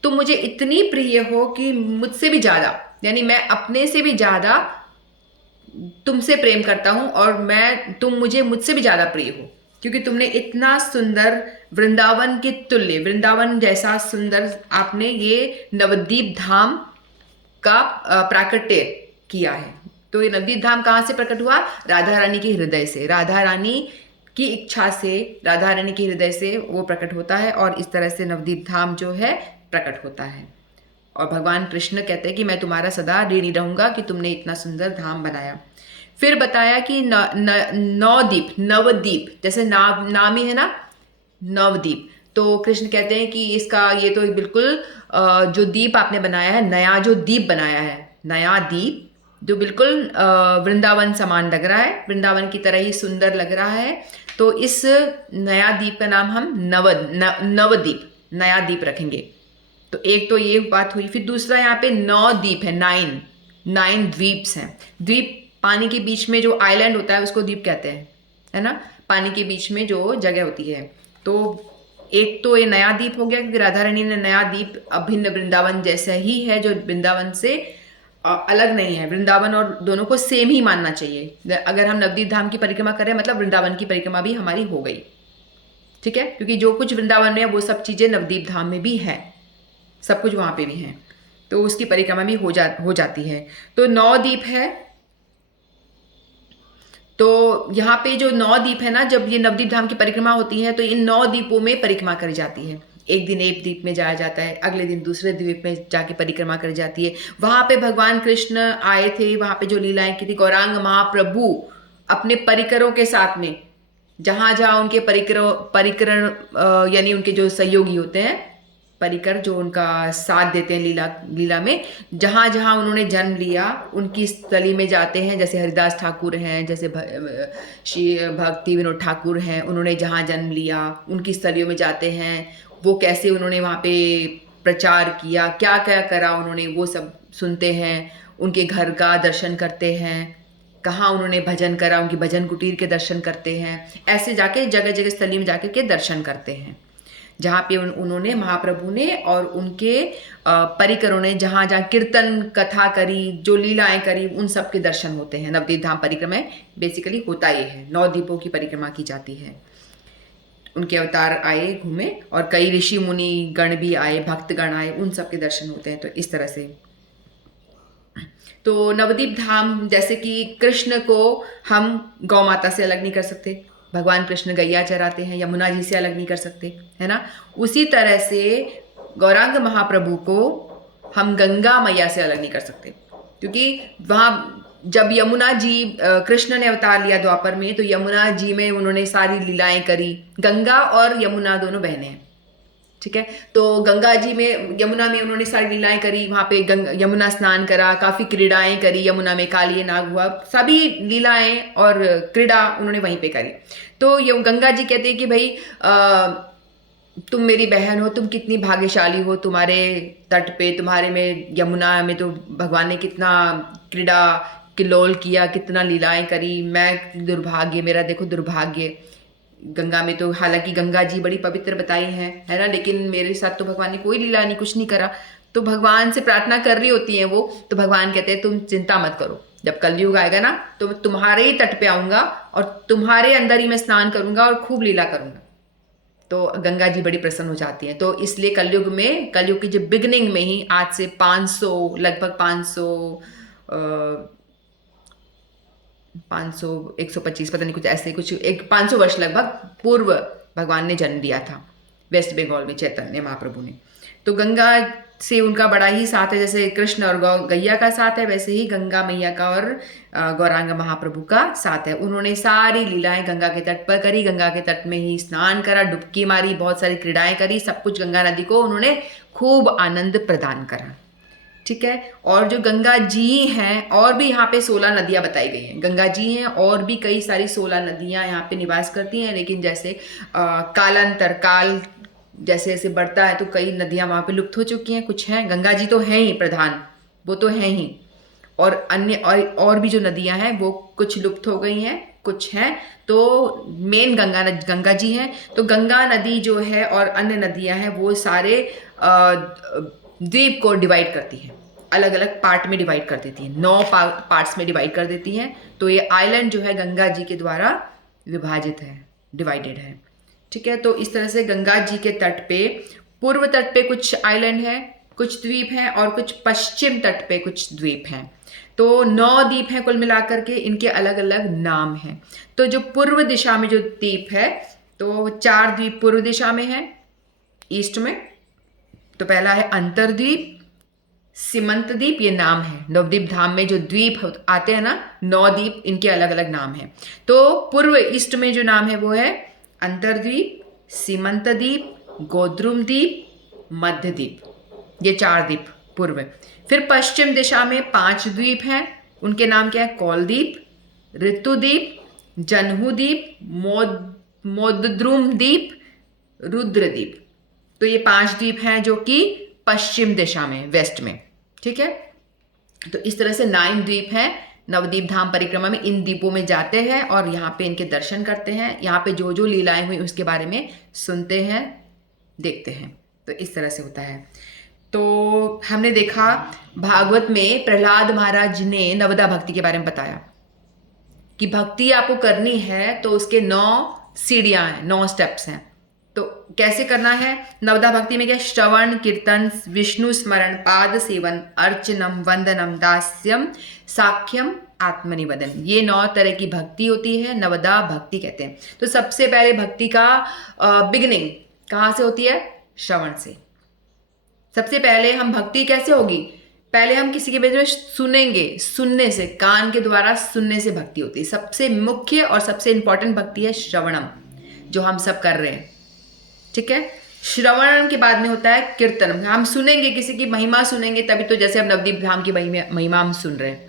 तुम मुझे इतनी प्रिय हो कि मुझसे भी ज़्यादा, यानी मैं अपने से भी ज़्यादा तुमसे प्रेम करता हूँ, और तुम मुझे मुझसे भी ज़्यादा प्रिय हो, क्योंकि तुमने इतना सुंदर वृंदावन के तुल्य, वृंदावन जैसा सुंदर आपने ये नवद्वीप धाम का प्राकट्य किया है। तो ये नवद्वीप धाम कहाँ से प्रकट हुआ? राधा रानी के हृदय से, राधा रानी की इच्छा से, राधा रानी के हृदय से वो प्रकट होता है, और इस तरह से नवद्वीप धाम जो है प्रकट होता है। और भगवान कृष्ण कहते हैं कि मैं तुम्हारा सदा ऋणी रहूंगा कि तुमने इतना सुंदर धाम बनाया। फिर बताया कि नवद्वीप, नवद्वीप जैसे नाम ही है ना, नवद्वीप। तो कृष्ण कहते हैं कि इसका ये तो बिल्कुल जो द्वीप आपने बनाया है, नया जो द्वीप बनाया है, नया द्वीप जो बिल्कुल वृंदावन समान लग रहा है, वृंदावन की तरह ही सुंदर लग रहा है। तो इस नया द्वीप का नाम हम नवद्वीप, नया द्वीप रखेंगे। तो एक तो ये बात हुई। फिर दूसरा यहाँ पे 9 द्वीप है, 9 द्वीप्स हैं। द्वीप पानी के बीच में जो आइलैंड होता है उसको द्वीप कहते हैं, है ना, पानी के बीच में जो जगह होती है। तो एक तो ये नया द्वीप हो गया, क्योंकि राधा रानी ने नया द्वीप अभिन्न वृंदावन जैसा ही है, जो वृंदावन से अलग नहीं है। वृंदावन और दोनों को सेम ही मानना चाहिए। अगर हम नवद्वीप धाम की परिक्रमा कर रहे हैं, मतलब वृंदावन की परिक्रमा भी हमारी हो गई, ठीक है, क्योंकि जो कुछ वृंदावन में है वो सब चीज़ें नवद्वीप धाम में भी है, सब कुछ वहाँ पे भी है, तो उसकी परिक्रमा भी हो जाती है। तो 9 द्वीप है। तो यहाँ पे जो 9 द्वीप है ना, जब ये नवद्वीप धाम की परिक्रमा होती है तो इन 9 द्वीपों में परिक्रमा करी जाती है। एक दिन एक द्वीप में जाया जाता है, अगले दिन दूसरे द्वीप में जाके परिक्रमा करी जाती है। वहाँ पे भगवान कृष्ण आए थे, वहाँ पे जो लीलाएं की थी, गौरांग महाप्रभु अपने परिकरों के साथ में, जहाँ जहाँ उनके परिकरण यानी उनके जो सहयोगी होते हैं, परिकर जो उनका साथ देते हैं लीला में, जहाँ जहाँ उन्होंने जन्म लिया उनकी स्थली में जाते हैं। जैसे हरिदास ठाकुर हैं, जैसे श्री भक्ति विनोद ठाकुर हैं, उन्होंने जहाँ जन्म लिया उनकी स्थलियों में जाते हैं। वो कैसे उन्होंने वहाँ पे प्रचार किया, क्या क्या करा उन्होंने, वो सब सुनते हैं। उनके घर का दर्शन करते हैं, कहाँ उन्होंने भजन करा, उनकी भजन कुटीर के दर्शन करते हैं। ऐसे जाके जगह जगह स्थली में जाकर के दर्शन करते हैं, जहाँ पे उन्होंने, महाप्रभु ने और उनके परिकरों ने जहाँ जहाँ कीर्तन कथा करी, जो लीलाएं करी, उन सब के दर्शन होते हैं। नवद्वीप धाम परिक्रमा बेसिकली होता ये है, 9 द्वीपों की परिक्रमा की जाती है। उनके अवतार आए, घूमे, और कई ऋषि मुनि गण भी आए, भक्तगण आए, उन सब के दर्शन होते हैं। तो इस तरह से तो नवद्वीप धाम, जैसे कि कृष्ण को हम गौ माता से अलग नहीं कर सकते, भगवान कृष्ण गैया चराते हैं, यमुना जी से अलग नहीं कर सकते, है ना। उसी तरह से गौरांग महाप्रभु को हम गंगा मैया से अलग नहीं कर सकते, क्योंकि वहाँ जब यमुना जी, कृष्ण ने अवतार लिया द्वापर में, तो यमुना जी में उन्होंने सारी लीलाएं करी। गंगा और यमुना दोनों बहनें हैं, ठीक है। तो गंगा जी में, यमुना में उन्होंने सारी लीलाएं करी, वहाँ पे यमुना स्नान करा, काफ़ी क्रीड़ाएं करी यमुना में, कालिए नाग हुआ, सभी लीलाएं और क्रीड़ा उन्होंने वहीं पे करी। तो ये गंगा जी कहते हैं कि भाई तुम मेरी बहन हो, तुम कितनी भाग्यशाली हो, तुम्हारे तट पे, तुम्हारे में यमुना में तो भगवान ने कितना क्रीड़ा किल्लोल किया, कितना लीलाएं करी, मैं दुर्भाग्य, मेरा देखो दुर्भाग्य। गंगा में तो हालांकि गंगा जी बड़ी पवित्र बताई हैं, है ना, लेकिन मेरे साथ तो भगवान ने कोई लीला नहीं, कुछ नहीं करा। तो भगवान से प्रार्थना कर रही होती है वो, तो भगवान कहते हैं तुम चिंता मत करो, जब कलयुग आएगा ना तो मैं तुम्हारे ही तट पे आऊँगा और तुम्हारे अंदर ही मैं स्नान करूँगा और खूब लीला करूँगा। तो गंगा जी बड़ी प्रसन्न हो जाती हैं। तो इसलिए कलयुग की जो बिगनिंग में ही, आज से 500, लगभग 500 125 पता नहीं कुछ ऐसे, कुछ 500 वर्ष लगभग पूर्व भगवान ने जन्म लिया था वेस्ट बंगाल में, चैतन्य महाप्रभु ने। तो गंगा से उनका बड़ा ही साथ है, जैसे कृष्ण और गैया का साथ है, वैसे ही गंगा मैया का और गौरांग महाप्रभु का साथ है। उन्होंने सारी लीलाएं गंगा के तट पर करी, गंगा के तट में ही स्नान करा, डुबकी मारी, बहुत सारी क्रीड़ाएं करी, सब कुछ गंगा नदी को उन्होंने खूब आनंद प्रदान करा, ठीक है। और जो गंगा जी हैं, और भी यहाँ पे 16 नदियाँ बताई गई हैं। गंगा जी हैं और भी कई सारी 16 नदियाँ यहाँ पे निवास करती हैं, लेकिन जैसे काल जैसे जैसे बढ़ता है तो कई नदियाँ वहाँ पे लुप्त हो चुकी हैं, कुछ हैं। गंगा जी तो हैं ही प्रधान, वो तो हैं ही, और अन्य और भी जो नदियाँ हैं वो कुछ लुप्त हो गई हैं, कुछ हैं, तो मेन गंगा जी हैं। तो गंगा नदी जो है और अन्य नदियां हैं वो सारे द्वीप को डिवाइड करती हैं, अलग अलग पार्ट में डिवाइड कर देती हैं, 9 पार्ट्स में डिवाइड कर देती हैं। तो ये आइलैंड जो है गंगा जी के द्वारा विभाजित है, डिवाइडेड है। ठीक है, तो इस तरह से गंगा जी के तट पे, पूर्व तट पे कुछ आइलैंड है, कुछ द्वीप हैं, और कुछ पश्चिम तट पे कुछ द्वीप हैं। तो 9 द्वीप हैं कुल मिलाकर के, इनके अलग अलग नाम हैं। तो जो पूर्व दिशा में जो द्वीप है, तो 4 द्वीप पूर्व दिशा में है, ईस्ट में। तो पहला है अंतरद्वीप, सीमंत द्वीप, ये नाम है। नवद्वीप धाम में जो द्वीप आते हैं ना, 9 द्वीप, इनके अलग अलग नाम हैं। तो पूर्व ईस्ट में जो नाम है वो है अंतरद्वीप, सीमंत द्वीप, गोद्रुम द्वीप, मध्य द्वीप, ये 4 द्वीप पूर्व। फिर पश्चिम दिशा में 5 द्वीप हैं, उनके नाम क्या है? कौलदीप, ऋतुद्वीप, जन्हुद्वीप, मोदद्रुम द्वीप, रुद्रद्वीप। तो ये 5 द्वीप हैं जो कि पश्चिम दिशा में, वेस्ट में। ठीक है, तो इस तरह से 9 द्वीप हैं। नवद्वीप धाम परिक्रमा में इन द्वीपों में जाते हैं और यहाँ पे इनके दर्शन करते हैं, यहाँ पे जो जो लीलाएं हुई उसके बारे में सुनते हैं, देखते हैं। तो इस तरह से होता है। तो हमने देखा भागवत में प्रहलाद महाराज ने नवदा भक्ति के बारे में बताया कि भक्ति आपको करनी है तो उसके 9 सीढ़ियां हैं, 9 स्टेप्स हैं। तो कैसे करना है? नवदा भक्ति में क्या? श्रवण, कीर्तन, विष्णु स्मरण, पाद सेवन, अर्चनम, वंदनम, दास्यम, साख्यम, आत्मनिवेदन, ये 9 तरह की भक्ति होती है, नवदा भक्ति कहते हैं। तो सबसे पहले भक्ति का बिगिनिंग कहाँ से होती है? श्रवण से। सबसे पहले हम भक्ति कैसे होगी? पहले हम किसी के बारे में सुनेंगे, सुनने से, कान के द्वारा सुनने से भक्ति होती है। सबसे मुख्य और सबसे इंपॉर्टेंट भक्ति है श्रवणम, जो हम सब कर रहे हैं। ठीक है, श्रवण के बाद में होता है कीर्तन। हम सुनेंगे, किसी की महिमा सुनेंगे, तभी तो, जैसे अब नवद्वीप धाम की महिमा हम सुन रहे हैं,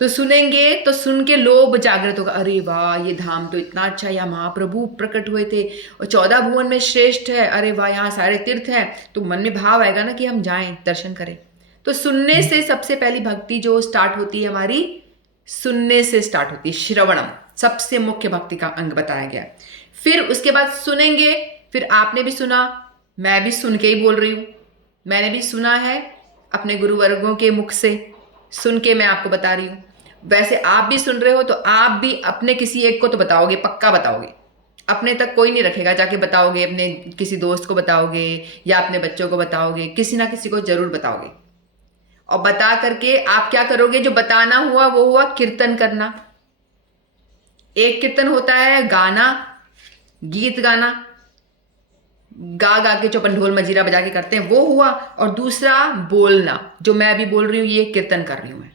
तो सुनेंगे तो सुन के लोभ जागृत होगा, अरे वाह ये धाम तो इतना अच्छा, यहाँ महाप्रभु प्रकट हुए थे और 14 भुवन में श्रेष्ठ है, अरे वाह यहाँ सारे तीर्थ हैं। तो मन में भाव आएगा ना कि हम जाएं, दर्शन करें। तो सुनने से सबसे पहली भक्ति जो स्टार्ट होती है हमारी, सुनने से स्टार्ट होती है। श्रवणम सबसे मुख्य भक्ति का अंग बताया गया। फिर उसके बाद सुनेंगे, फिर आपने भी सुना, मैं भी सुन के ही बोल रही हूँ, मैंने भी सुना है अपने गुरुवर्गों के मुख से, सुन के मैं आपको बता रही हूँ। वैसे आप भी सुन रहे हो तो आप भी अपने किसी एक को तो बताओगे, पक्का बताओगे, अपने तक कोई नहीं रखेगा, जाके बताओगे, अपने किसी दोस्त को बताओगे या अपने बच्चों को बताओगे, किसी ना किसी को जरूर बताओगे। और बता करके आप क्या करोगे? जो बताना हुआ वो हुआ कीर्तन करना। एक कीर्तन होता है गाना, गीत गाना, गा गा के जो अपन ढोल मजीरा बजा के करते हैं वो हुआ, और दूसरा बोलना, जो मैं अभी बोल रही हूँ ये कीर्तन कर रही हूँ मैं।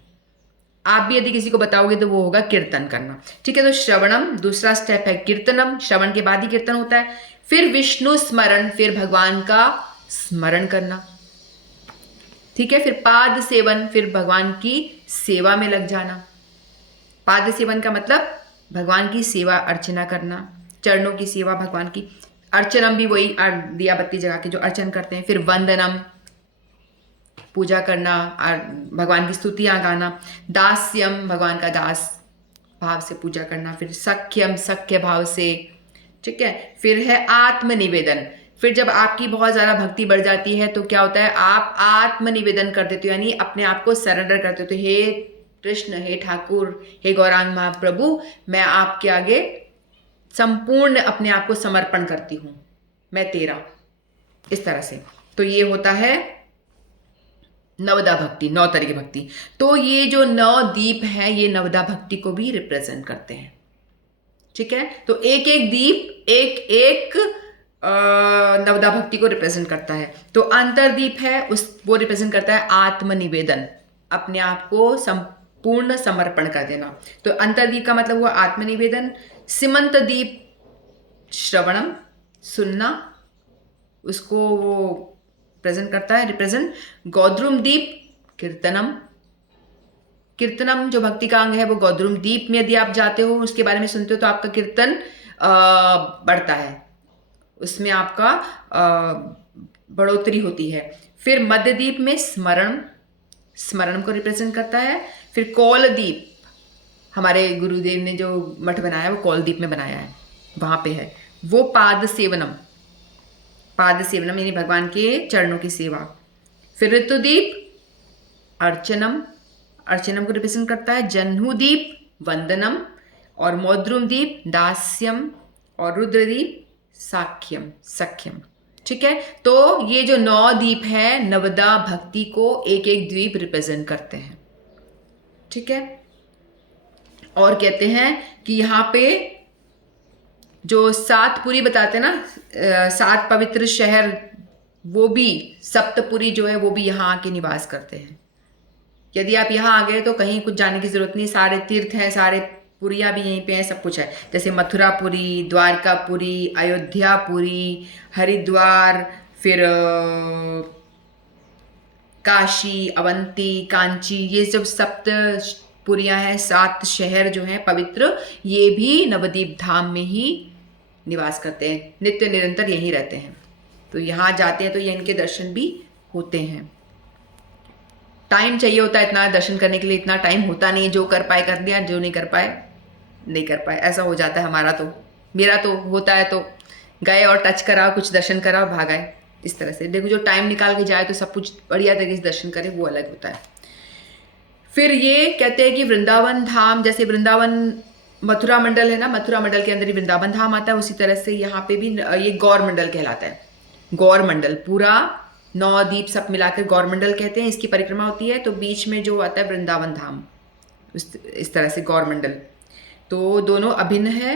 आप भी यदि किसी को बताओगे तो वो होगा कीर्तन करना। ठीक है, तो श्रवणम दूसरा स्टेप है, कीर्तनम, श्रवण के बाद ही कीर्तन होता है। फिर विष्णु स्मरण, फिर भगवान का स्मरण करना। ठीक है, फिर पाद सेवन, फिर भगवान की सेवा में लग जाना। पाद सेवन का मतलब भगवान की सेवा अर्चना करना, चरणों की सेवा भगवान की। अर्चनम भी वही दिया बत्ती जगा के जो अर्चन करते हैं। फिर वंदनम, पूजा करना, भगवान की स्तुतियां गाना। दास्यम, भगवान का दास भाव से पूजा करना। फिर सख्यम, सख्य भाव से। ठीक है, फिर है आत्मनिवेदन। फिर जब आपकी बहुत ज़्यादा भक्ति बढ़ जाती है तो क्या होता है? आप आत्मनिवेदन कर देते हो, यानी अपने आप को सरेंडर कर देते हो। हे कृष्ण, हे ठाकुर, हे गौरांग महाप्रभु, मैं आपके आगे संपूर्ण अपने आप को समर्पण करती हूँ, मैं तेरा, इस तरह से। तो ये होता है नवदा भक्ति, 9 तरह की भक्ति। तो ये जो 9 दीप हैं ये नवदा भक्ति को भी रिप्रेजेंट करते हैं। ठीक है, तो एक एक दीप एक एक नवदा भक्ति को रिप्रेजेंट करता है। तो अंतरदीप है, वो रिप्रेजेंट करता है आत्मनिवेदन, अपने आप को संपूर्ण समर्पण कर देना। तो अंतरदीप का मतलब हुआ आत्मनिवेदन। सीमंत दीप श्रवणम, सुनना, उसको वो प्रेजेंट करता है, रिप्रेजेंट। गोद्रुम दीप कीर्तनम, कीर्तनम जो भक्ति का अंग है वो गोद्रुम दीप में यदि आप जाते हो, उसके बारे में सुनते हो तो आपका कीर्तन बढ़ता है, उसमें आपका बढ़ोतरी होती है। फिर मध्य दीप में स्मरण, स्मरण को रिप्रेजेंट करता है। फिर कौल दीप हमारे गुरुदेव ने जो मठ बनाया वो कौलदीप में बनाया है, वहाँ पे है वो पाद सेवनम यानी भगवान के चरणों की सेवा। फिर ऋतुदीप अर्चनम को रिप्रेजेंट करता है, जन्हुदीप वंदनम, और मौद्रुम दीप दास्यम, और रुद्रदीप सख्यम। ठीक है, तो ये जो 9 द्वीप है नवदा भक्ति को एक एक द्वीप रिप्रेजेंट करते हैं। ठीक है, और कहते हैं कि यहाँ पे जो 7 बताते हैं ना, 7 पवित्र शहर, वो भी सप्तपुरी जो है वो भी यहाँ आके निवास करते हैं। यदि आप यहाँ आ गए तो कहीं कुछ जाने की जरूरत नहीं, सारे तीर्थ हैं, सारे पुरिया भी यहीं पे हैं, सब कुछ है। जैसे मथुरापुरी, द्वारकापुरी, अयोध्यापुरी, हरिद्वार, फिर काशी, अवंती, कांची, ये सब सप्त पुरियाँ हैं, 7 शहर जो हैं पवित्र, ये भी नवद्वीप धाम में ही निवास करते हैं, नित्य निरंतर यहीं रहते हैं। तो यहाँ जाते हैं तो ये इनके दर्शन भी होते हैं। टाइम चाहिए होता है इतना दर्शन करने के लिए, इतना टाइम होता नहीं, जो कर पाए कर दिया, जो नहीं कर पाए नहीं कर पाए, ऐसा हो जाता है हमारा। तो मेरा तो होता है तो गए और टच करा, कुछ दर्शन करा और भाग आए, इस तरह से। देखो जो टाइम निकाल के जाए तो सब कुछ बढ़िया तरीके से दर्शन करे, वो अलग होता है। फिर ये कहते हैं कि वृंदावन धाम, जैसे वृंदावन मथुरा मंडल है ना, मथुरा मंडल के अंदर ही वृंदावन धाम आता है, उसी तरह से यहाँ पे भी ये गौर मंडल कहलाता है। गौर मंडल पूरा 9 द्वीप सब मिलाकर गौर मंडल कहते हैं, इसकी परिक्रमा होती है। तो बीच में जो आता है वृंदावन धाम, इस तरह से गौर मंडल, तो दोनों अभिन्न है।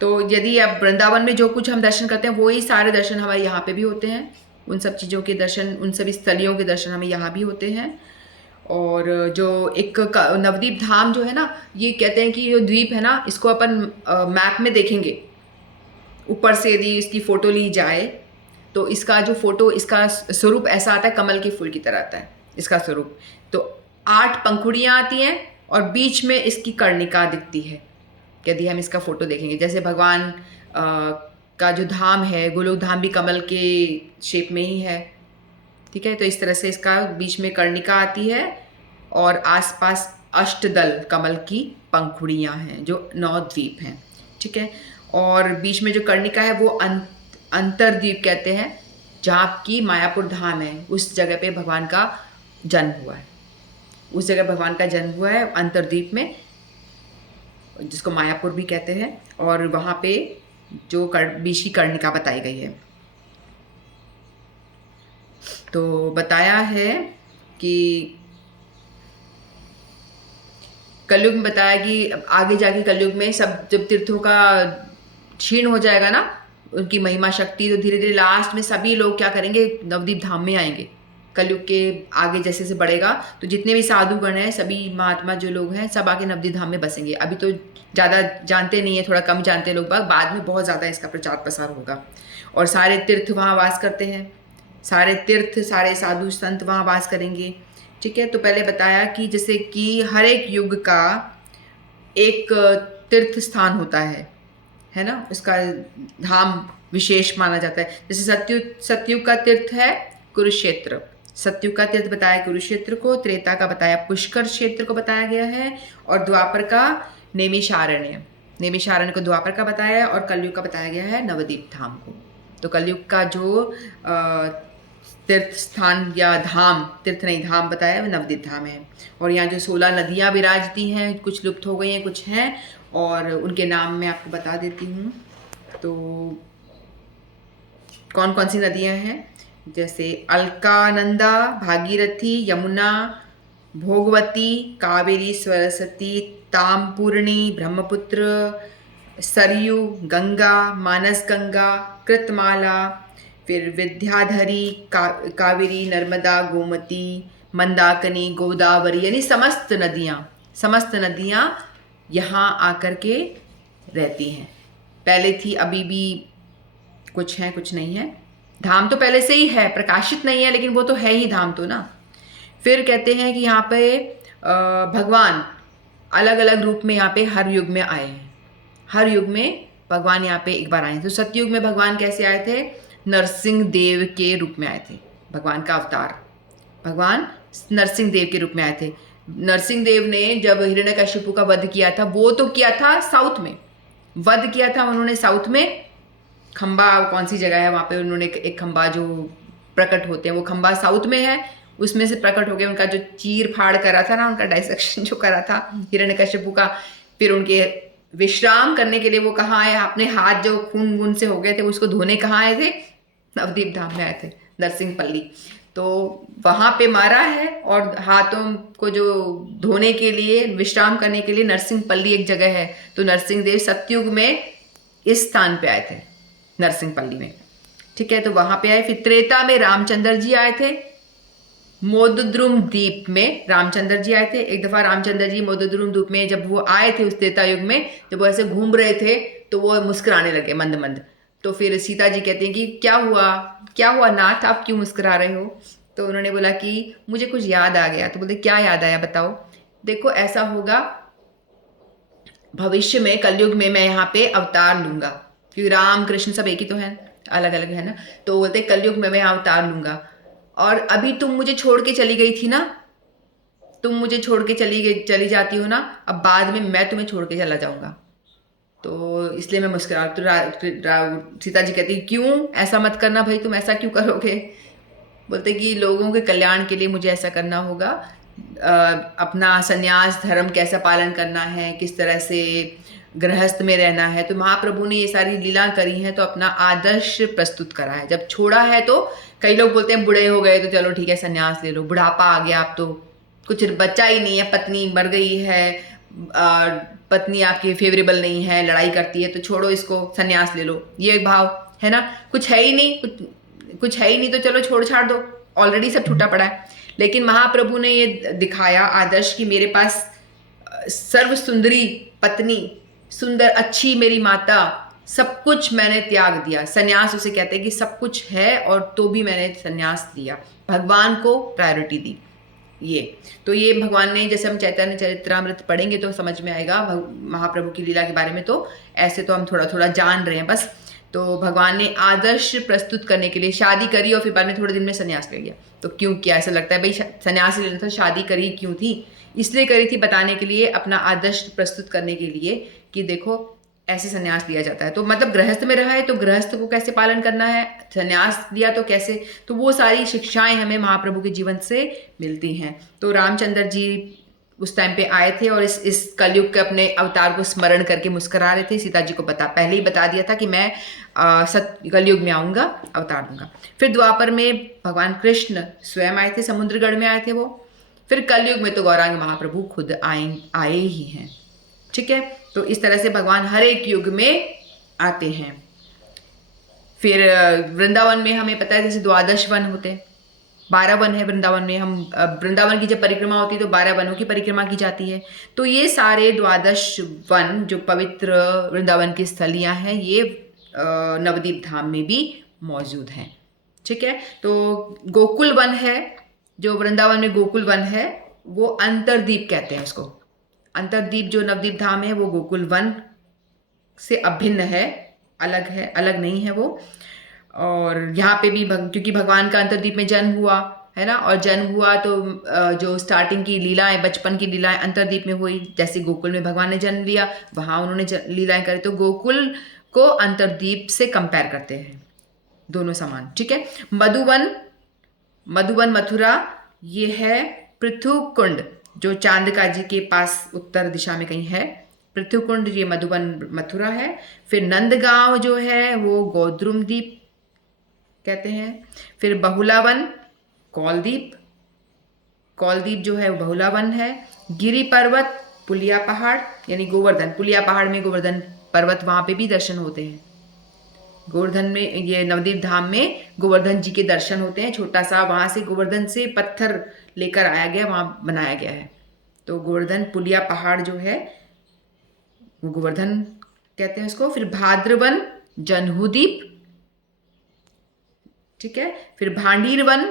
तो यदि अब वृंदावन में जो कुछ हम दर्शन करते हैं वही सारे दर्शन हमारे यहाँ पे भी होते हैं, उन सब चीज़ों के दर्शन, उन सभी स्थलियों के दर्शन हमें यहाँ भी होते हैं। और जो एक नवद्वीप धाम जो है ना, ये कहते हैं कि जो द्वीप है ना, इसको अपन मैप में देखेंगे, ऊपर से यदि इसकी फ़ोटो ली जाए तो इसका जो फोटो, इसका स्वरूप ऐसा आता है, कमल के फूल की तरह आता है इसका स्वरूप। तो 8 पंखुड़ियाँ आती हैं और बीच में इसकी कर्णिका दिखती है यदि हम इसका फोटो देखेंगे। जैसे भगवान का जो धाम है गोलोक धाम भी कमल के शेप में ही है। ठीक है, तो इस तरह से इसका बीच में कर्णिका आती है और आसपास अष्टदल कमल की पंखुड़ियाँ हैं जो 9 द्वीप हैं। ठीक है, और बीच में जो कर्णिका है वो अंतरद्वीप कहते हैं, जहाँ की मायापुर धाम है, उस जगह पे भगवान का जन्म हुआ है, उस जगह भगवान का जन्म हुआ है अंतरद्वीप में, जिसको मायापुर भी कहते हैं। और वहाँ पे जो बीच की कर्णिका बताई गई है। तो बताया है कि कलयुग में बताया कि आगे जाके कलयुग में सब जब तीर्थों का क्षीण हो जाएगा ना, उनकी महिमा शक्ति, तो धीरे धीरे लास्ट में सभी लोग क्या करेंगे, नवद्वीप धाम में आएंगे। कलयुग के आगे जैसे जैसे बढ़ेगा तो जितने भी साधुगण हैं, सभी महात्मा जो लोग हैं, सब आके नवद्वीप धाम में बसेंगे। अभी तो ज़्यादा जानते नहीं है, थोड़ा कम जानते हैं लोग, बाद में बहुत ज़्यादा इसका प्रचार प्रसार होगा। और सारे तीर्थ वहाँ वास करते हैं, सारे तीर्थ, सारे साधु संत वहाँ वास करेंगे। ठीक है, तो पहले बताया कि जैसे कि हर एक युग का एक तीर्थ स्थान होता है ना, उसका धाम विशेष माना जाता है। जैसे सतयुग का तीर्थ है कुरुक्षेत्र, सतयुग का तीर्थ बताया कुरुक्षेत्र को, त्रेता का बताया पुष्कर क्षेत्र को बताया गया है, और द्वापर का नैमिषारण्य को द्वापर का बताया है, और कलयुग का बताया गया है नवद्वीप धाम को। तो कलयुग का जो तीर्थ स्थान या धाम, तीर्थ नहीं धाम बताया है, नवद्वीप धाम है। और यहाँ जो 16 नदियाँ विराजती हैं, कुछ लुप्त हो गई हैं, कुछ हैं, और उनके नाम मैं आपको बता देती हूँ। तो कौन कौन सी नदियाँ हैं, जैसे अलकानंदा, भागीरथी, यमुना, भोगवती, कावेरी, सरस्वती, तामपूर्णी, ब्रह्मपुत्र, सरयू, गंगा, मानस गंगा, कृतमाला, फिर विद्याधरी, कावेरी, नर्मदा, गोमती, मंदाकिनी, गोदावरी, यानी समस्त नदियाँ यहाँ आकर के रहती हैं। पहले थी, अभी भी कुछ हैं, कुछ नहीं है। धाम तो पहले से ही है, प्रकाशित नहीं है, लेकिन वो तो है ही धाम तो ना। फिर कहते हैं कि यहाँ पे भगवान अलग अलग रूप में यहाँ पे हर युग में आए हैं, हर युग में भगवान यहाँ पे एक बार आए हैं। तो सतयुग में भगवान कैसे आए थे, नरसिंह देव के रूप में आए थे, भगवान का अवतार भगवान नरसिंह देव के रूप में आए थे। नरसिंह देव ने जब हिरण्यकशिपु का वध किया था, वो तो किया था साउथ में, वध किया था उन्होंने साउथ में। खंबा कौन सी जगह है वहां पे, उन्होंने एक खंबा जो प्रकट होते हैं वो खंबा साउथ में है, उसमें से प्रकट हो गए। उनका जो चीर फाड़ करा था ना, उनका डाइसेक्शन जो करा था हिरण्यकशिपु का, फिर उनके विश्राम करने के लिए वो कहाँ आए, अपने हाथ जो खून वून से हो गए थे उसको धोने कहाँ आए थे, नवदीप धाम में आए थे, नरसिंहपल्ली। तो वहां पे मारा है, और हाथों को जो धोने के लिए, विश्राम करने के लिए नरसिंहपल्ली एक जगह है। तो नरसिंह देव सतयुग में इस स्थान पे आए थे, नरसिंहपल्ली में। ठीक है, तो वहां पे आए। फिर त्रेता में रामचंद्र जी आए थे, मोदद्रुम द्वीप में रामचंद्र जी आए थे। एक दफा रामचंद्र जी मोदद्रुम द्वीप में जब वो आए थे उस त्रेता युग में, जब वो ऐसे घूम रहे थे तो वो मुस्कुराने लगे मंद मंद। तो फिर सीता जी कहती हैं कि क्या हुआ नाथ, आप क्यों मुस्कुरा रहे हो? तो उन्होंने बोला कि मुझे कुछ याद आ गया। तो बोलते क्या याद आया बताओ? देखो ऐसा होगा भविष्य में, कलयुग में मैं यहाँ पे अवतार लूंगा, क्योंकि राम कृष्ण सब एक ही तो है, अलग अलग है ना। तो बोलते कलयुग में मैं अवतार लूंगा, और अभी तुम मुझे छोड़ के चली गई थी ना, तुम मुझे छोड़ के चली जाती हो ना, अब बाद में मैं तुम्हें छोड़ के चला जाऊंगा। तो इसलिए मैं मुस्कुरा। तो सीता जी कहती क्यों, ऐसा मत करना भाई, तुम ऐसा क्यों करोगे? बोलते कि लोगों के कल्याण के लिए मुझे ऐसा करना होगा। अपना संन्यास धर्म कैसा पालन करना है, किस तरह से गृहस्थ में रहना है, तो महाप्रभु ने ये सारी लीला करी है, तो अपना आदर्श प्रस्तुत करा है। जब छोड़ा है तो कई लोग बोलते हैं बुढ़े हो गए तो चलो ठीक है संन्यास ले लो, बुढ़ापा आ गया, अब तो कुछ बच्चा ही नहीं है, पत्नी मर गई है, पत्नी आपकी फेवरेबल नहीं है, लड़ाई करती है, तो छोड़ो इसको, संन्यास ले लो, ये भाव है ना। कुछ है ही नहीं, कुछ है ही नहीं तो चलो छोड़ छाड़ दो, ऑलरेडी सब छूटा पड़ा है। लेकिन महाप्रभु ने ये दिखाया आदर्श कि मेरे पास सर्व सुंदरी पत्नी, सुंदर अच्छी मेरी माता, सब कुछ मैंने त्याग दिया। संन्यास उसे कहते हैं कि सब कुछ है और तो भी मैंने संन्यास दिया, भगवान को प्रायोरिटी दी। ये तो ये भगवान ने, जैसे हम चैतन्य चरित्रामृत पढ़ेंगे तो समझ में आएगा महाप्रभु की लीला के बारे में। तो ऐसे तो हम थोड़ा थोड़ा जान रहे हैं बस। तो भगवान ने आदर्श प्रस्तुत करने के लिए शादी करी, और फिर बाद में थोड़े दिन में संन्यास ले लिया। तो क्यों किया? ऐसा लगता है भाई संन्यास लेना था, शादी करी क्यों थी? इसलिए करी थी बताने के लिए, अपना आदर्श प्रस्तुत करने के लिए कि देखो ऐसे संन्यास लिया जाता है। तो मतलब गृहस्थ में रहा है तो गृहस्थ को कैसे पालन करना है, संन्यास लिया तो कैसे, तो वो सारी शिक्षाएं हमें महाप्रभु के जीवन से मिलती हैं। तो रामचंद्र जी उस टाइम पे आए थे और इस कलयुग के अपने अवतार को स्मरण करके मुस्कुरा रहे थे। सीता जी को पहले ही बता दिया था कि मैं कलयुग में आऊँगा, अवतार दूंगा। फिर द्वापर में भगवान कृष्ण स्वयं आए थे, समुद्रगढ़ में आए थे वो। फिर कलयुग में तो गौरांग महाप्रभु खुद आए ही हैं। ठीक है, तो इस तरह से भगवान हर एक युग में आते हैं। फिर वृंदावन में हमें पता है जैसे 12 वन होते हैं, 12 वन है वृंदावन में। हम वृंदावन की जब परिक्रमा होती है तो 12 वनों की परिक्रमा की जाती है। तो ये सारे 12 वन जो पवित्र वृंदावन की स्थलियां हैं, ये नवदीप धाम में भी मौजूद हैं। ठीक है, तो गोकुल वन है जो वृंदावन में, गोकुल वन है वो अंतरदीप कहते हैं उसको। अंतरदीप जो नवदीप धाम है वो गोकुल वन से अभिन्न है, अलग नहीं है वो। और यहाँ पे भी क्योंकि भगवान का अंतरदीप में जन्म हुआ है ना, और जन्म हुआ तो जो स्टार्टिंग की लीलाएं, बचपन की लीलाएं अंतरदीप में हुई। जैसे गोकुल में भगवान ने जन्म लिया, वहाँ उन्होंने लीलाएं करी, तो गोकुल को अंतरदीप से कंपेयर करते हैं, दोनों समान। ठीक है, मधुवन मथुरा ये है पृथु कुंड जो चांदका जी के पास उत्तर दिशा में कहीं है। पृथु कुंड ये मधुवन मथुरा है। फिर नंदगांव जो है वो गोद्रुम द्वीप कहते हैं। फिर बहुलावन कौलदीप जो है वो बहुलावन है। गिरी पर्वत, पुलिया पहाड़ यानी गोवर्धन, पुलिया पहाड़ में गोवर्धन पर्वत, वहां पे भी दर्शन होते हैं। गोवर्धन में, ये नवदीप धाम में गोवर्धन जी के दर्शन होते हैं। छोटा सा वहां से गोवर्धन से पत्थर लेकर आया गया, वहां बनाया गया है। तो गोवर्धन पुलिया पहाड़ जो है वो गोवर्धन कहते हैं उसको। फिर भाद्रवन जन्हुदीप, ठीक है। फिर भांडीरवन,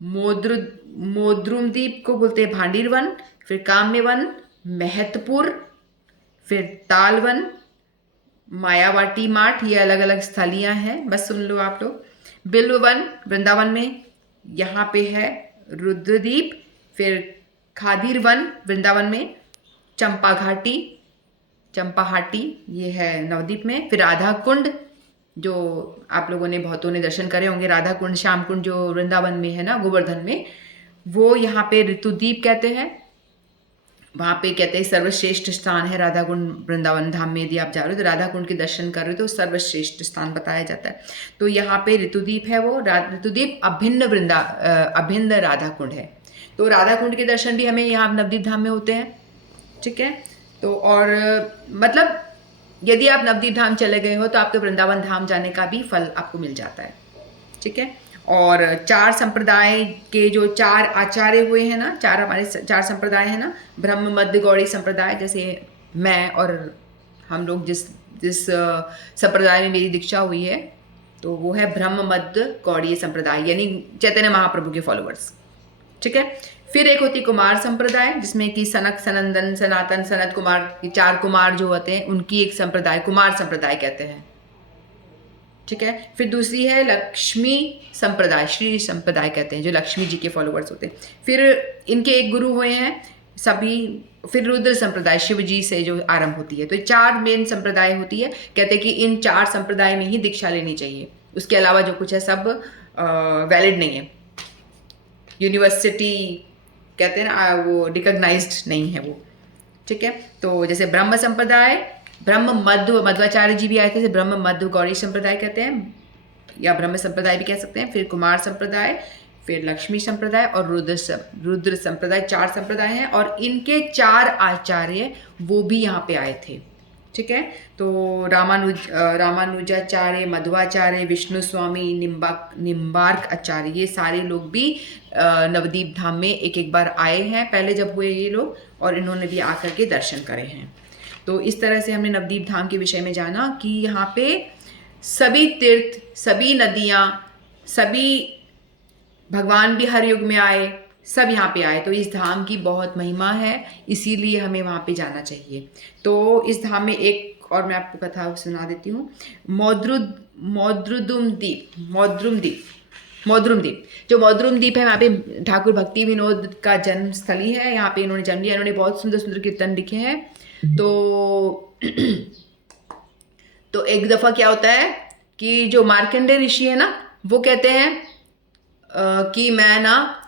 मोद्रुम द्वीप को बोलते हैं भांडीरवन। फिर काम्यवन, महतपुर। फिर तालवन, मायावाटी माठ, ये अलग अलग स्थलियां हैं, बस सुन लो आप लोग। बिल्ववन वृंदावन में, यहाँ पे है रुद्रदीप। फिर खादीर वन वृंदावन में, चंपा घाटी, चंपा हाटी ये है नवद्वीप में, फिर राधा कुंड जो आप लोगों ने बहुतों ने दर्शन करे होंगे, राधा कुंड श्याम कुंड जो वृंदावन में है ना, गोवर्धन में, वो यहाँ पे ऋतुद्वीप कहते हैं। वहाँ पे कहते हैं सर्वश्रेष्ठ स्थान है राधा कुंड वृंदावन धाम में। यदि आप जा रहे हो तो राधा कुंड के दर्शन कर रहे हो तो सर्वश्रेष्ठ स्थान बताया जाता है। तो यहाँ पे ऋतुद्वीप है, वो ऋतुद्वीप अभिन्न राधा कुंड है। तो राधा कुंड के दर्शन भी हमें यहाँ नवद्वीप धाम में होते हैं। ठीक है, तो और मतलब यदि आप नवद्वीप धाम चले गए हो तो आपके वृंदावन धाम जाने का भी फल आपको मिल जाता है। ठीक है, और 4 संप्रदाय के जो 4 आचार्य हुए हैं ना, हमारे 4 संप्रदाय हैं ना, ब्रह्म मध्य गौड़ी संप्रदाय, जैसे मैं और हम लोग जिस संप्रदाय में मेरी दीक्षा हुई है तो वो है ब्रह्म मध्य गौड़ीय संप्रदाय, यानी चैतन्य महाप्रभु के फॉलोअर्स। ठीक है, फिर एक होती कुमार संप्रदाय जिसमें कि सनक, सनंदन, सनातन, सनत कुमार, ये 4 कुमार जो होते हैं उनकी एक संप्रदाय कुमार संप्रदाय कहते हैं। ठीक है, फिर दूसरी है लक्ष्मी संप्रदाय, श्री संप्रदाय कहते हैं, जो लक्ष्मी जी के फॉलोअर्स होते हैं। फिर इनके एक गुरु हुए हैं सभी। फिर रुद्र संप्रदाय शिव जी से जो आरंभ होती है। तो 4 मेन संप्रदाय होती है। कहते हैं कि इन 4 संप्रदाय में ही दीक्षा लेनी चाहिए, उसके अलावा जो कुछ है सब वैलिड नहीं है, यूनिवर्सिटी कहते हैं ना, वो रिकॉग्नाइज्ड नहीं है वो। ठीक है, तो जैसे ब्रह्म संप्रदाय, ब्रह्म मध्वाचार्य जी भी आए थे, ब्रह्म मध्व गौड़ी संप्रदाय कहते हैं, या ब्रह्म संप्रदाय भी कह सकते हैं। फिर कुमार संप्रदाय, फिर लक्ष्मी संप्रदाय और रुद्र संप्रदाय, 4 संप्रदाय हैं। और इनके 4 आचार्य वो भी यहाँ पे आए थे। ठीक है, तो रामानुजाचार्य, मध्वाचार्य, विष्णु स्वामी, निम्बार्क आचार्य, ये सारे लोग भी नवद्वीप धाम में एक बार आए हैं पहले जब हुए ये लोग, और इन्होंने भी आकर के दर्शन करे हैं। तो इस तरह से हमने नवद्वीप धाम के विषय में जाना कि यहाँ पे सभी तीर्थ, सभी नदियाँ, सभी भगवान भी हर युग में आए, सब यहाँ पे आए। तो इस धाम की बहुत महिमा है, इसीलिए हमें वहाँ पे जाना चाहिए। तो इस धाम में एक और मैं आपको कथा सुना देती हूँ। मौद्रुम द्वीप, जो मौद्रुम द्वीप है, वहाँ पे ठाकुर भक्ति विनोद का जन्म स्थली है। यहाँ पे इन्होंने जन्म लिया, इन्होंने बहुत सुंदर सुंदर कीर्तन लिखे हैं। तो एक दफ़ा क्या होता है कि जो मार्कंडेय ऋषि है ना, वो कहते हैं कि मैं ना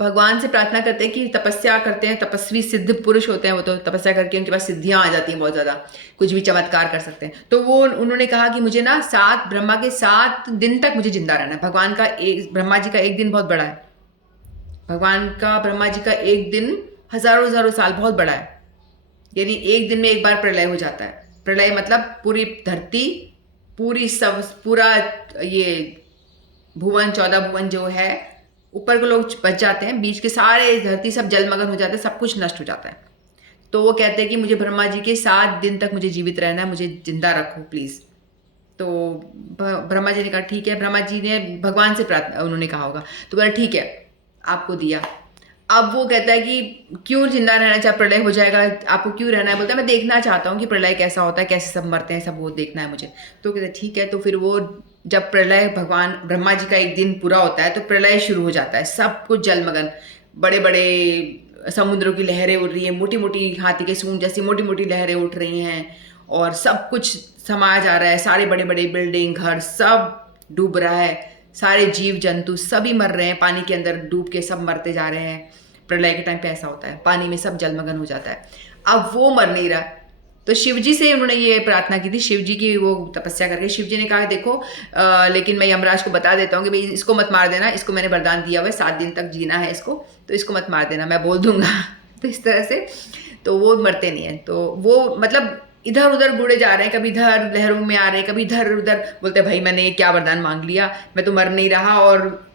भगवान से प्रार्थना करते हैं कि तपस्या करते हैं, तपस्वी सिद्ध पुरुष होते हैं वो, तो तपस्या करके उनके पास सिद्धियां आ जाती हैं बहुत ज़्यादा, कुछ भी चमत्कार कर सकते हैं। तो वो उन्होंने कहा कि मुझे ना ब्रह्मा के 7 दिन तक मुझे जिंदा रहना है। ब्रह्मा जी का एक दिन बहुत बड़ा है, ब्रह्मा जी का एक दिन हजारों साल बहुत बड़ा है। यानी एक दिन में एक बार प्रलय हो जाता है। प्रलय मतलब पूरी धरती, पूरा ये भुवन, 14 भुवन जो है, ऊपर के लोग बच जाते हैं, बीच के सारे धरती सब जलमग्न हो जाते हैं, सब कुछ नष्ट हो जाता है। तो वो कहते हैं कि मुझे ब्रह्मा जी के 7 दिन तक मुझे जीवित रहना है, मुझे जिंदा रखो प्लीज़। तो ब्रह्मा जी ने कहा ठीक है। ब्रह्मा जी ने भगवान से प्रार्थना, उन्होंने कहा होगा, तो बोला ठीक है आपको दिया। अब वो कहता है कि क्यों जिंदा रहना चाहे, प्रलय हो जाएगा, आपको क्यों रहना है? बोलता है मैं देखना चाहता हूँ कि प्रलय कैसा होता है, कैसे सब मरते हैं, सब वो देखना है मुझे। तो कहते हैं ठीक है। तो फिर वो जब प्रलय, भगवान ब्रह्मा जी का एक दिन पूरा होता है तो प्रलय शुरू हो जाता है, सब कुछ जलमग्न, बड़े बड़े समुद्रों की लहरें उठ रही हैं, मोटी मोटी हाथी के सूंड जैसी मोटी मोटी लहरें उठ रही हैं, और सब कुछ समाया जा रहा है, सारे बड़े बड़े बिल्डिंग, घर सब डूब रहा है, सारे जीव जंतु सभी मर रहे हैं, पानी के अंदर डूब के सब मरते जा रहे हैं। प्रलय के टाइम पे ऐसा होता है, पानी में सब जलमग्न हो जाता है। अब वो मर नहीं रहा, तो शिव जी से उन्होंने ये प्रार्थना की थी, शिव जी की वो तपस्या करके। शिव जी ने कहा देखो लेकिन मैं यमराज को बता देता हूँ कि भाई इसको मत मार देना, इसको मैंने वरदान दिया हुआ है 7 दिन तक जीना है इसको, तो इसको मत मार देना, मैं बोल दूंगा। तो इस तरह से तो वो मरते नहीं है। तो वो मतलब इधर उधर बूढ़े जा रहे हैं, कभी इधर लहरों में आ रहे हैं, कभी इधर उधर, बोलते भाई मैंने ये क्या वरदान मांग लिया, मैं तो मर नहीं रहा और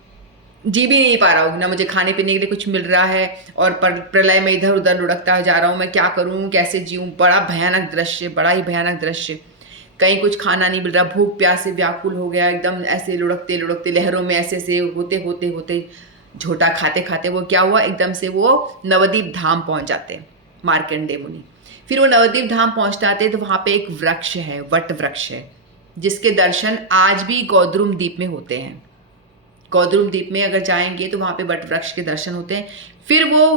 जी भी नहीं पा रहा हूँ ना, मुझे खाने पीने के लिए कुछ मिल रहा है, और प्रलय में इधर उधर लुढ़कता जा रहा हूँ, मैं क्या करूँ, कैसे जीऊँ। बड़ा भयानक दृश्य, बड़ा ही भयानक दृश्य, कहीं कुछ खाना नहीं मिल रहा, भूख प्यास से व्याकुल हो गया, एकदम ऐसे लुढ़कते लुढ़कते लहरों में ऐसे होते होते होते झोटा खाते खाते वो क्या हुआ, एकदम से वो नवद्वीप धाम पहुँच जाते मार्कंडेय मुनि। फिर वो नवद्वीप धाम पहुँचते आते तो वहाँ पे एक वृक्ष है, वट वृक्ष है, जिसके दर्शन आज भी गौद्रुम द्वीप में होते हैं। गौद्रुम द्वीप में अगर जाएंगे तो वहाँ पे वट वृक्ष के दर्शन होते हैं। फिर वो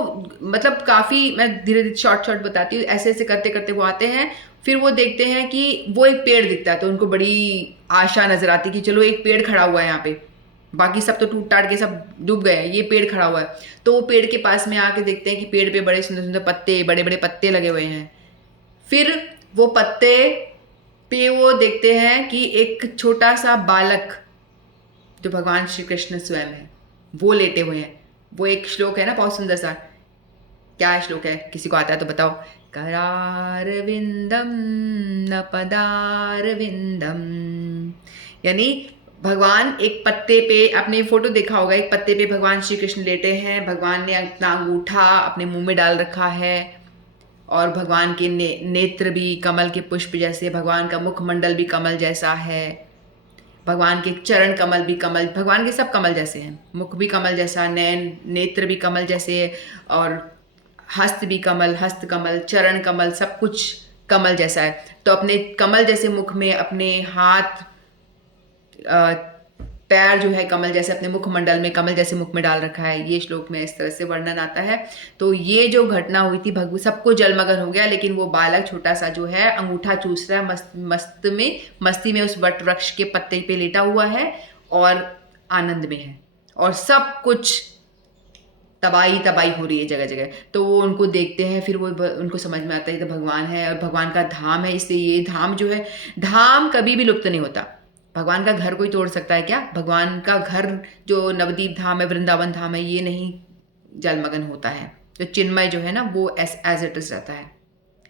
मतलब काफ़ी, मैं धीरे धीरे शॉर्ट बताती हूँ, ऐसे ऐसे करते करते वो आते हैं। फिर वो देखते हैं कि वो एक पेड़ दिखता है, तो उनको बड़ी आशा नजर आती है कि चलो एक पेड़ खड़ा हुआ है यहाँ पे, बाकी सब तो टूट टाट के सब डूब गए हैं, ये पेड़ खड़ा हुआ है। तो वो पेड़ के पास में आके देखते हैं कि पेड़ पे बड़े सुंदर सुंदर पत्ते, बड़े बड़े पत्ते लगे हुए हैं। फिर वो पत्ते पे वो देखते हैं कि एक छोटा सा बालक, जो भगवान श्री कृष्ण स्वयं है, वो लेटे हुए हैं। वो एक श्लोक है ना बहुत सुंदर सा, क्या श्लोक है, किसी को आता है तो बताओ। करारविंदम न पदारविंदम, यानी भगवान एक पत्ते पे, अपने फोटो देखा होगा, एक पत्ते पे भगवान श्री कृष्ण लेटे हैं। भगवान ने अपना अंगूठा अपने मुंह में डाल रखा है, और भगवान के नेत्र भी कमल के पुष्प जैसे, भगवान का मुखमंडल भी कमल जैसा है, भगवान के चरण कमल भी कमल, भगवान के सब कमल जैसे हैं, मुख भी कमल जैसा, नयन नेत्र भी कमल जैसे, और हस्त भी कमल, हस्त कमल, चरण कमल, सब कुछ कमल जैसा है। तो अपने कमल जैसे मुख में अपने हाथ पैर जो है कमल जैसे अपने मुखमंडल में कमल जैसे मुख में डाल रखा है। ये श्लोक में इस तरह से वर्णन आता है। तो ये जो घटना हुई थी, भगवान सबको जलमग्न हो गया, लेकिन वो बालक छोटा सा जो है अंगूठा चूस रहा है, मस्ती में उस वट वृक्ष के पत्ते पे लेटा हुआ है और आनंद में है, और सब कुछ तबाही तबाही हो रही है जगह जगह। तो वो उनको देखते हैं, फिर वो उनको समझ में आता है तो भगवान है और भगवान का धाम है, इसलिए ये धाम जो है, धाम कभी भी लुप्त नहीं होता। भगवान का घर कोई तोड़ सकता है क्या? भगवान का घर जो नवदीप धाम है, वृंदावन धाम है, ये नहीं जलमग्न होता है। तो चिन्मय जो है ना, वो एज इट इज रहता है।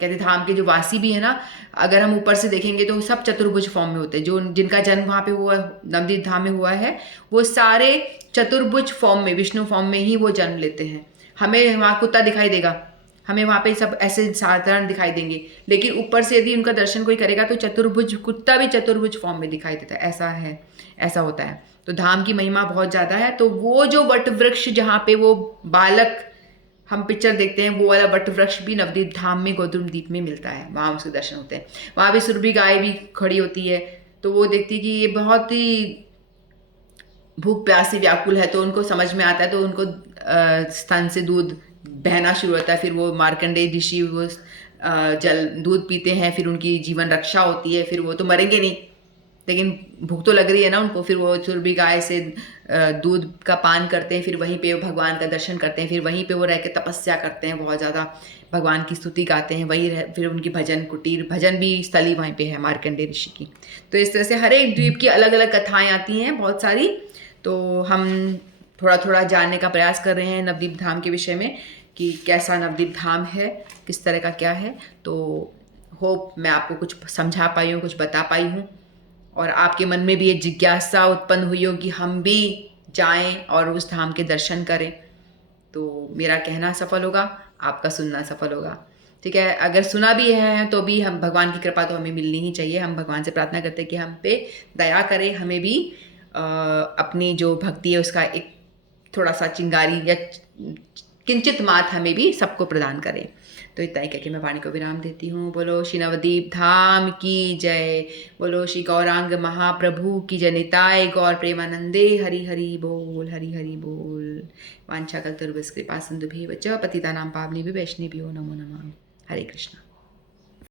कहते धाम के जो वासी भी है ना, अगर हम ऊपर से देखेंगे तो सब चतुर्भुज फॉर्म में होते हैं। जो जिनका जन्म वहाँ पे हुआ, नवदीप धाम में हुआ है, वो सारे चतुर्भुज फॉर्म में, विष्णु फॉर्म में ही वो जन्म लेते हैं। हमें वहाँ कुत्ता दिखाई देगा, हमें वहाँ पे सब ऐसे साधारण दिखाई देंगे, लेकिन ऊपर से यदि उनका दर्शन कोई करेगा तो चतुर्भुज कुत्ता भी चतुर्भुज फॉर्म में दिखाई देता है। ऐसा है, ऐसा होता है। तो धाम की महिमा बहुत ज़्यादा है। तो वो जो वट वृक्ष जहाँ पे वो बालक हम पिक्चर देखते हैं, वो वाला वट वृक्ष भी नवदीप धाम में गौतम द्वीप में मिलता है, वहाँ उसके दर्शन होते हैं। वहाँ भी सुरभि गाय भी खड़ी होती है, तो वो देखती है कि ये बहुत ही भूख प्यास से व्याकुल है, तो उनको समझ में आता है, तो उनको स्तन से दूध बहना शुरू होता है। फिर वो मार्कंडेय ऋषि वो जल दूध पीते हैं, फिर उनकी जीवन रक्षा होती है। फिर वो तो मरेंगे नहीं, लेकिन भूख तो लग रही है ना उनको। फिर वो सुरभि गाय से दूध का पान करते हैं, फिर वहीं पे भगवान का दर्शन करते हैं, फिर वहीं पे वो रह के तपस्या करते हैं, बहुत ज़्यादा भगवान की स्तुति गाते हैं। वही फिर उनकी भजन कुटीर, भजन भी स्थली वहीं पे है मार्कंडेय ऋषि की। तो इस तरह से हर एक द्वीप की अलग अलग कथाएँ आती हैं, बहुत सारी। तो हम थोड़ा थोड़ा जानने का प्रयास कर रहे हैं नवदीप धाम के विषय में, कि कैसा नवदीप धाम है, किस तरह का क्या है। तो होप मैं आपको कुछ समझा पाई हूँ, कुछ बता पाई हूँ, और आपके मन में भी ये जिज्ञासा उत्पन्न हुई हो कि हम भी जाएं और उस धाम के दर्शन करें। तो मेरा कहना सफल होगा, आपका सुनना सफल होगा। ठीक है, अगर सुना भी है तो भी हम, भगवान की कृपा तो हमें मिलनी ही चाहिए। हम भगवान से प्रार्थना करते हैं कि हम पे दया करें, हमें भी अपनी जो भक्ति है उसका एक थोड़ा सा चिंगारी या किंचित मात हमें भी सबको प्रदान करें। तो इतना ही कहकर मैं वाणी को विराम देती हूँ। बोलो श्री नवदीप धाम की जय, बोलो श्री गौरांग महाप्रभु की जय। निताय गौर प्रेमानंदे, हरि हरि बोल, हरि हरि बोल। वांछा कल्पतरुभ्यश्च कृपा सिंधुभ्येव च पतितानां पावनेभ्यो वैष्णवेभ्यो नमो नमः। हरे कृष्णा।